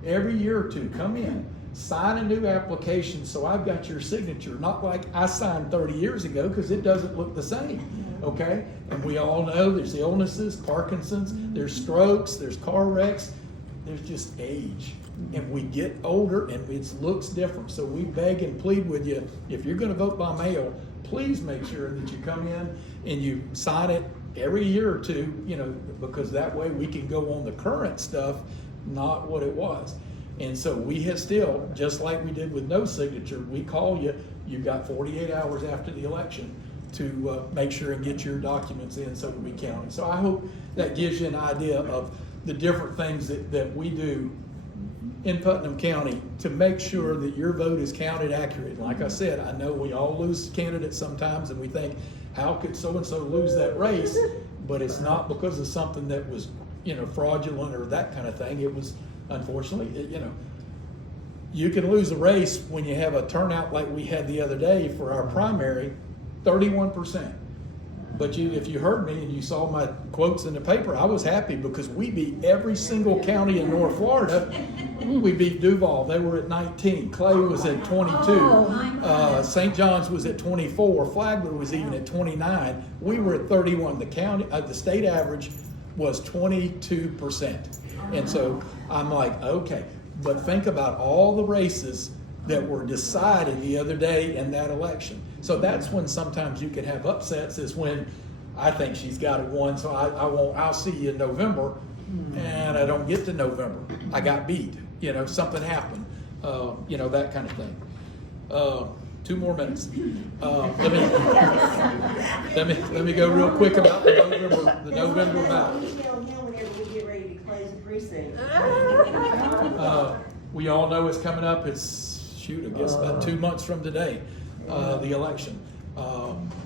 every year or two, come in, sign a new application so I've got your signature, not like I signed 30 years ago because it doesn't look the same, okay? And we all know there's illnesses, Parkinson's, there's strokes, there's car wrecks, there's just age. And we get older and it looks different. So we beg and plead with you, if you're gonna vote by mail, please make sure that you come in and you sign it every year or two, you know, because that way we can go on the current stuff, not what it was. And so we have still, just like we did with no signature, we call you, you've got 48 hours after the election to make sure and get your documents in so that we count it. So I hope that gives you an idea of the different things that we do in Putnam County to make sure that your vote is counted accurately. Like I said, I know we all lose candidates sometimes and we think, how could so-and-so lose that race? But it's not because of something that was, you know, fraudulent or that kind of thing. It was, unfortunately, you know, you can lose a race when you have a turnout like we had the other day for our primary, 31%. But if you heard me and you saw my quotes in the paper, I was happy because we beat every single county in North Florida. We beat Duval. They were at 19. Clay was at 22. St. John's was at 24. Flagler was even at 29. We were at 31. The state average was 22%. And so I'm like, okay. But think about all the races that were decided the other day in that election. So that's when sometimes you can have upsets, is when I think she's got it won, so I'll see you in November, and I don't get to November. I got beat, something happened, that kind of thing. 2 more minutes. Let me go real quick about the November ballot. We all know it's coming up. It's, I guess about 2 months from today, the election.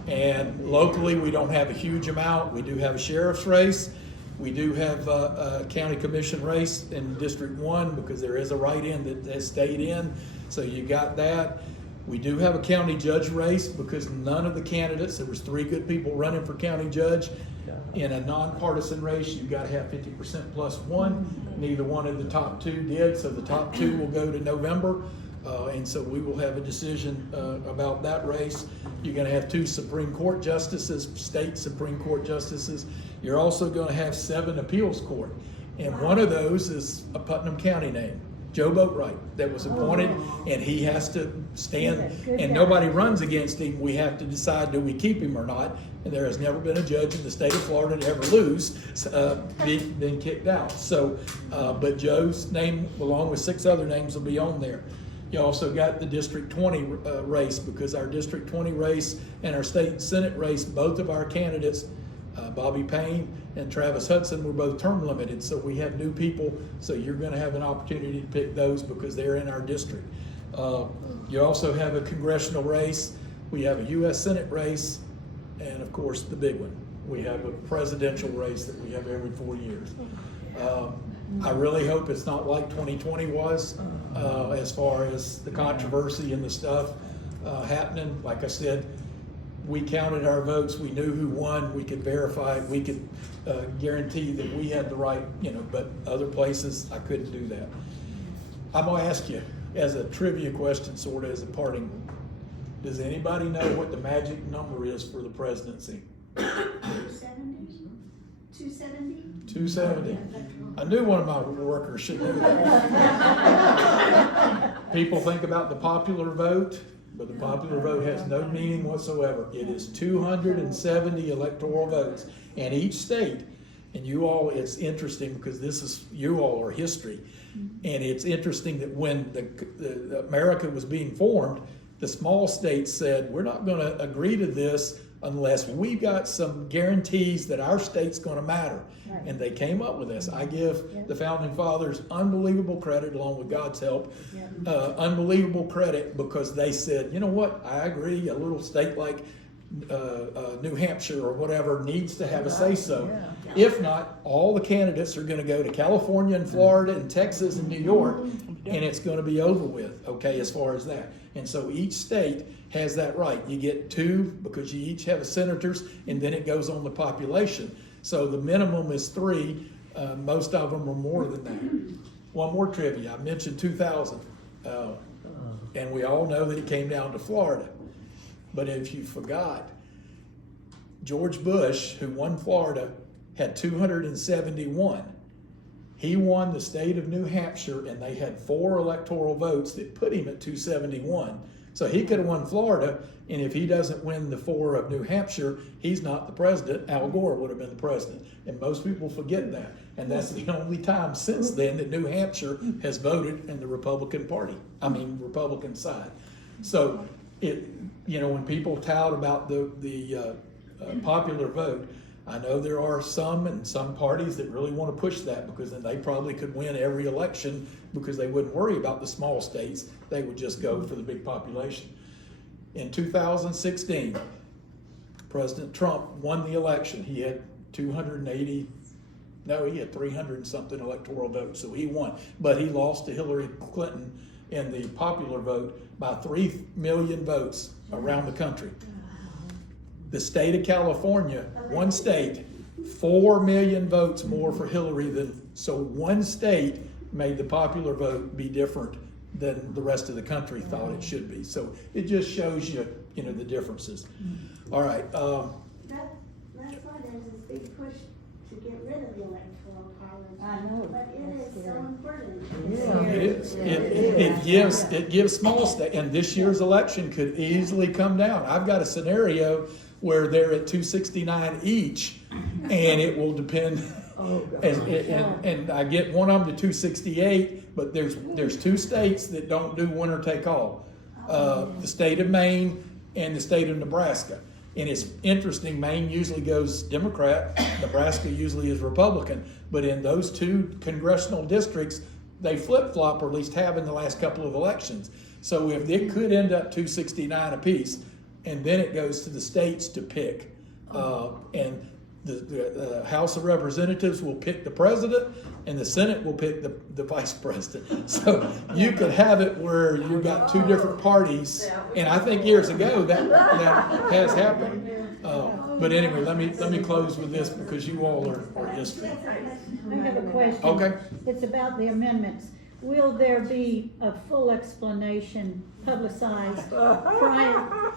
And locally, we don't have a huge amount. We do have a sheriff's race. We do have a county commission race in District 1 because there is a write-in that has stayed in. So you got that. We do have a county judge race because none of the candidates, there was 3 good people running for county judge. In a nonpartisan race, you've got to have 50% plus 1. Neither one of the top 2 did, so the top 2 will go to November. And so we will have a decision about that race. You're going to have 2 Supreme Court justices, state Supreme Court justices. You're also going to have 7 appeals court. And one of those is a Putnam County name, Joe Boatwright, that was appointed, and he has to stand, and nobody runs against him. We have to decide, do we keep him or not? And there has never been a judge in the state of Florida to ever lose, been kicked out. So, but Joe's name, along with 6 other names, will be on there. You also got the District 20 race, because our District 20 race and our state Senate race, both of our candidates, Bobby Payne and Travis Hudson, were both term limited. So we have new people, so you're going to have an opportunity to pick those because they're in our district. You also have a congressional race. We have a U.S. Senate race, and of course the big one. We have a presidential race that we have every 4 years. I really hope it's not like 2020 was, as far as the controversy and the stuff happening. Like I said, we counted our votes, we knew who won, we could verify it, we could guarantee that we had the right, but other places I couldn't do that. I'm gonna ask you as a trivia question, sort of as a parting one. Does anybody know what the magic number is for the presidency? 270? 270. I knew one of my workers should know that. People think about the popular vote, but the popular vote has no meaning whatsoever. It is 270 electoral votes. And each state, and you all, it's interesting because you all are history. And it's interesting that when the America was being formed, the small states said, we're not going to agree to this unless we got some guarantees that our state's going to matter. Right. And they came up with this. I give the Founding Fathers unbelievable credit, along with God's help, unbelievable credit, because they said, you know what, I agree, a little state like New Hampshire or whatever needs to have a say-so. If not, all the candidates are going to go to California and Florida and Texas and New York, and it's going to be over with, okay, as far as that. And so each state has that right. You get 2 because you each have senators, and then it goes on the population. So the minimum is 3. Most of them are more than that. One more trivia. I mentioned 2000, and we all know that it came down to Florida. But if you forgot, George Bush, who won Florida, had 271. He won the state of New Hampshire, and they had 4 electoral votes that put him at 271. So he could have won Florida, and if he doesn't win the 4 of New Hampshire, he's not the president. Al Gore would have been the president. And most people forget that. And that's the only time since then that New Hampshire has voted in the Republican Party. Republican side. So when people tout about the popular vote, I know there are some parties that really want to push that, because then they probably could win every election because they wouldn't worry about the small states. They would just go for the big population. In 2016, President Trump won the election. He had 300 and something electoral votes, so he won. But he lost to Hillary Clinton in the popular vote by 3 million votes around the country. The state of California, one state, 4 million votes more for Hillary so one state made the popular vote be different than the rest of the country thought it should be. So it just shows you, the differences. All right. That's why there's this big push to get rid of the electoral college. I know. But it is so important. It gives small state, and this year's election could easily come down. I've got a scenario where they're at 269 each, and it will depend. And I get one of them to 268, but there's 2 states that don't do winner take all, the state of Maine and the state of Nebraska. And it's interesting, Maine usually goes Democrat, Nebraska usually is Republican, but in those 2 congressional districts, they flip-flop, or at least have in the last couple of elections. So if it could end up 269 apiece, and then it goes to the states to pick, and the House of Representatives will pick the president, and the Senate will pick the vice president. So you could have it where you've got 2 different parties, and I think years ago that has happened. But anyway, let me close with this because you all are history. I have a question. Okay. It's about the amendments. Will there be a full explanation publicized prior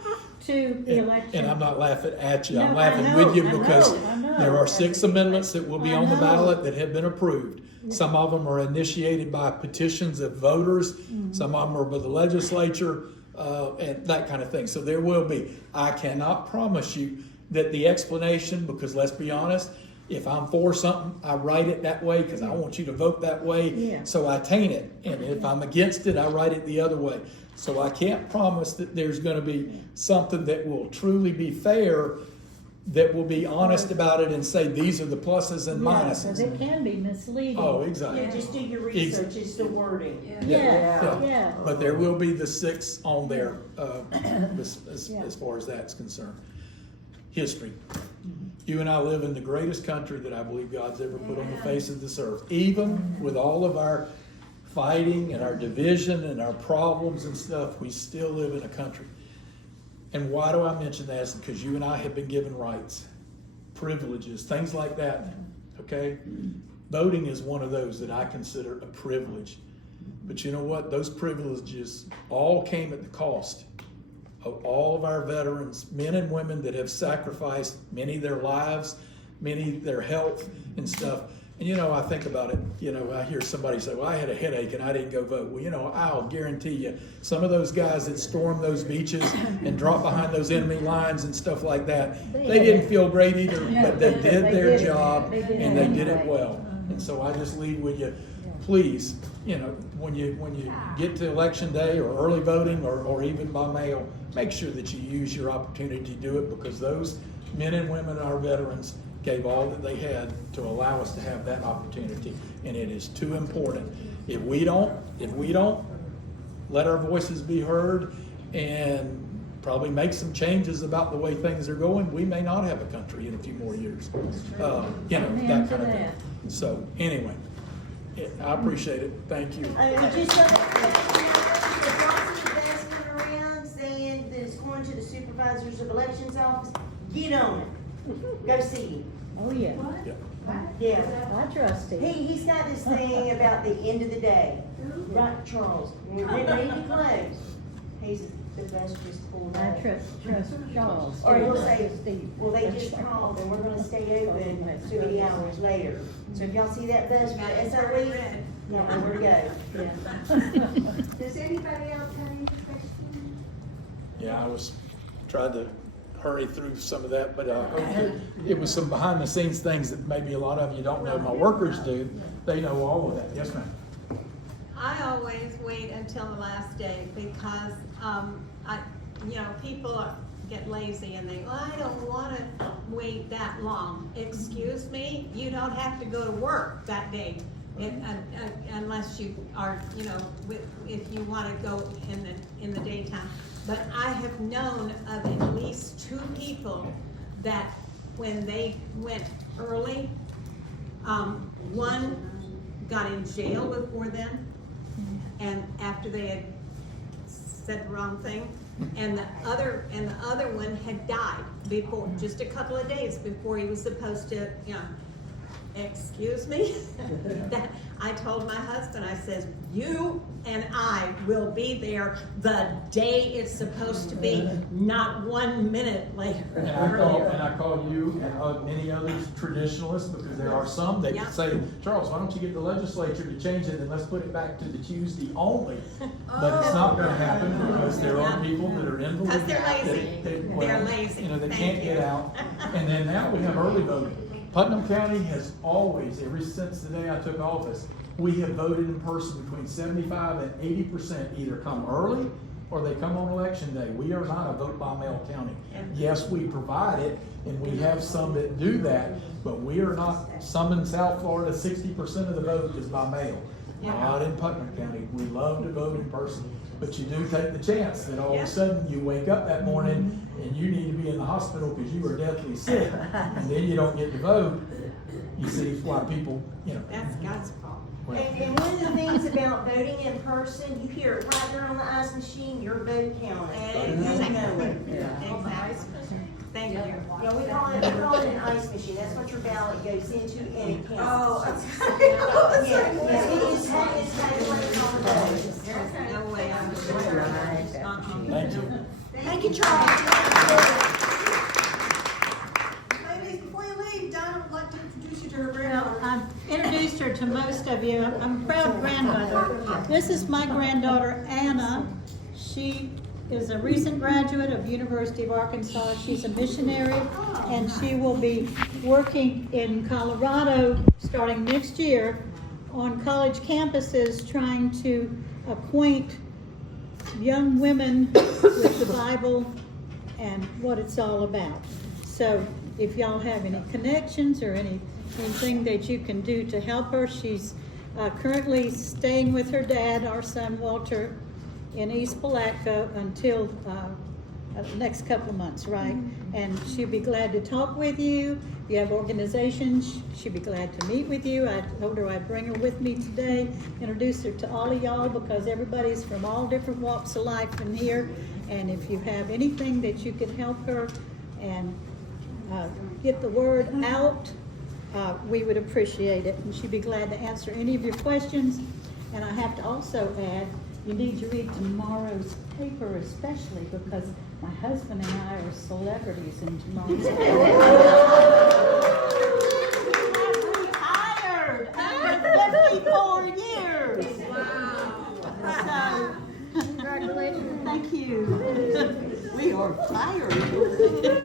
to the election? And I'm not laughing at you, No, I'm laughing I know, with you I because know. there are 6 amendments that will be I on the know. ballot that have been approved. Some of them are initiated by petitions of voters, some of them are by the legislature, and that kind of thing. So there will be. I cannot promise you that the explanation, because let's be honest, if I'm for something, I write it that way because I want you to vote that way. Yeah. So I taint it. And if I'm against it, I write it the other way. So I can't promise that there's going to be something that will truly be fair, that will be honest about it and say these are the pluses and Because minuses. it can be misleading. Oh, exactly. Yeah, just do your research, it's the wording. Yeah. But there will be the 6 on there as far as that's concerned. History. You and I live in the greatest country that I believe God's ever put on the face of this earth. Even with all of our fighting and our division and our problems and stuff, we still live in a country. And why do I mention that? It's because you and I have been given rights, privileges, things like that. Okay? Voting is one of those that I consider a privilege. But you know what? Those privileges all came at the cost of all of our veterans, men and women that have sacrificed many of their lives, many their health and stuff. And I think about it, I hear somebody say, well, I had a headache and I didn't go vote. Well, I'll guarantee you, some of those guys that stormed those beaches and dropped behind those enemy lines and stuff like that, they didn't feel great either, but they did their job and they did it well. And so I just leave with you, please, when you get to election day or early voting or even by mail, make sure that you use your opportunity to do it, because those men and women, our veterans, gave all that they had to allow us to have that opportunity, and it is too important. If we don't let our voices be heard and probably make some changes about the way things are going, we may not have a country in a few more years. That kind of thing. So anyway, I appreciate it. Thank you. Saying that it's going to the supervisors of elections office, get on it. Go see him. Oh, yeah. Yeah. I trust him. He's got this thing about the end of the day. Right, Charles? When we're getting ready to close, he's the best just pulled I out. trust Charles. Or he'll Steve. say, Steve. well, they just called and we're gonna stay open 2 hours later. So if y'all see that bus for the SOE, you know where to go. Yeah. Does anybody else have any questions? Yeah, I was trying to hurry through some of that, but it was some behind the scenes things that maybe a lot of you don't know. My workers do. They know all of that. Yes, ma'am. I always wait until the last day because, people get lazy and they, I don't want to wait that long. Excuse me, you don't have to go to work that day unless you are, if you want to go in the daytime. But I have known of at least 2 people that when they went early, one got in jail before then, and after they had said the wrong thing, and the other one had died. before, just a couple of days before he was supposed to, you know, excuse me? That, I told my husband, I says, you and I will be there the day it's supposed to be, not 1 minute later. And I call you and many others traditionalists, because there are some that Yeah. say, Charles, why don't you get the legislature to change it and let's put it back to the Tuesday only? But it's not gonna happen, because there are people that are in the Because they're lazy. well, They're lazy. You know, they Thank can't you. get out. And then now we have early voting. Putnam County has always, ever since the day I took office, we have voted in person between 75 and 80% either come early or they come on election day. We are not a vote by mail county. Yes, we provide it, and we have some that do that, but we are not, some in South Florida, 60% of the vote is by mail. Not in Putnam County. We love to vote in person. But you do take the chance that all of a sudden you wake up that morning and you need to be in the hospital because you are deathly sick, and then you don't get to vote. You see why people, you know. That's God's fault. And one of the things about voting in person, you hear it right there on the ice machine, your vote counted. You know it. Exactly. Thank you. Yeah, we call it an ice machine. That's what your ballot goes into, and it counts. Oh, Yeah, it's calculated on the vote. There's no way I'm sure. Thank you. Thank you, Charles. Ladies, before you leave, Donna would like to introduce you to her Well, granddaughter. I've introduced her to most of you. I'm a proud grandmother. This is my granddaughter, Anna. She is a recent graduate of University of Arkansas. She's a missionary, and she will be working in Colorado starting next year on college campuses trying to acquaint young women with the Bible and what it's all about. So if y'all have any connections or anything that you can do to help her, she's currently staying with her dad, our son Walter, in East Palatka until the next couple of months, right? And she'll be glad to talk with you. If you have organizations, she'll be glad to meet with you. I told her I'd bring her with me today, introduce her to all of y'all, because everybody's from all different walks of life in here. And if you have anything that you could help her and get the word out, we would appreciate it. And she'd be glad to answer any of your questions. And I have to also add, you need to read tomorrow's paper especially, because my husband and I are celebrities in tomorrow's paper. Retired after 54 years. Wow. So, congratulations. Thank you. We are tired.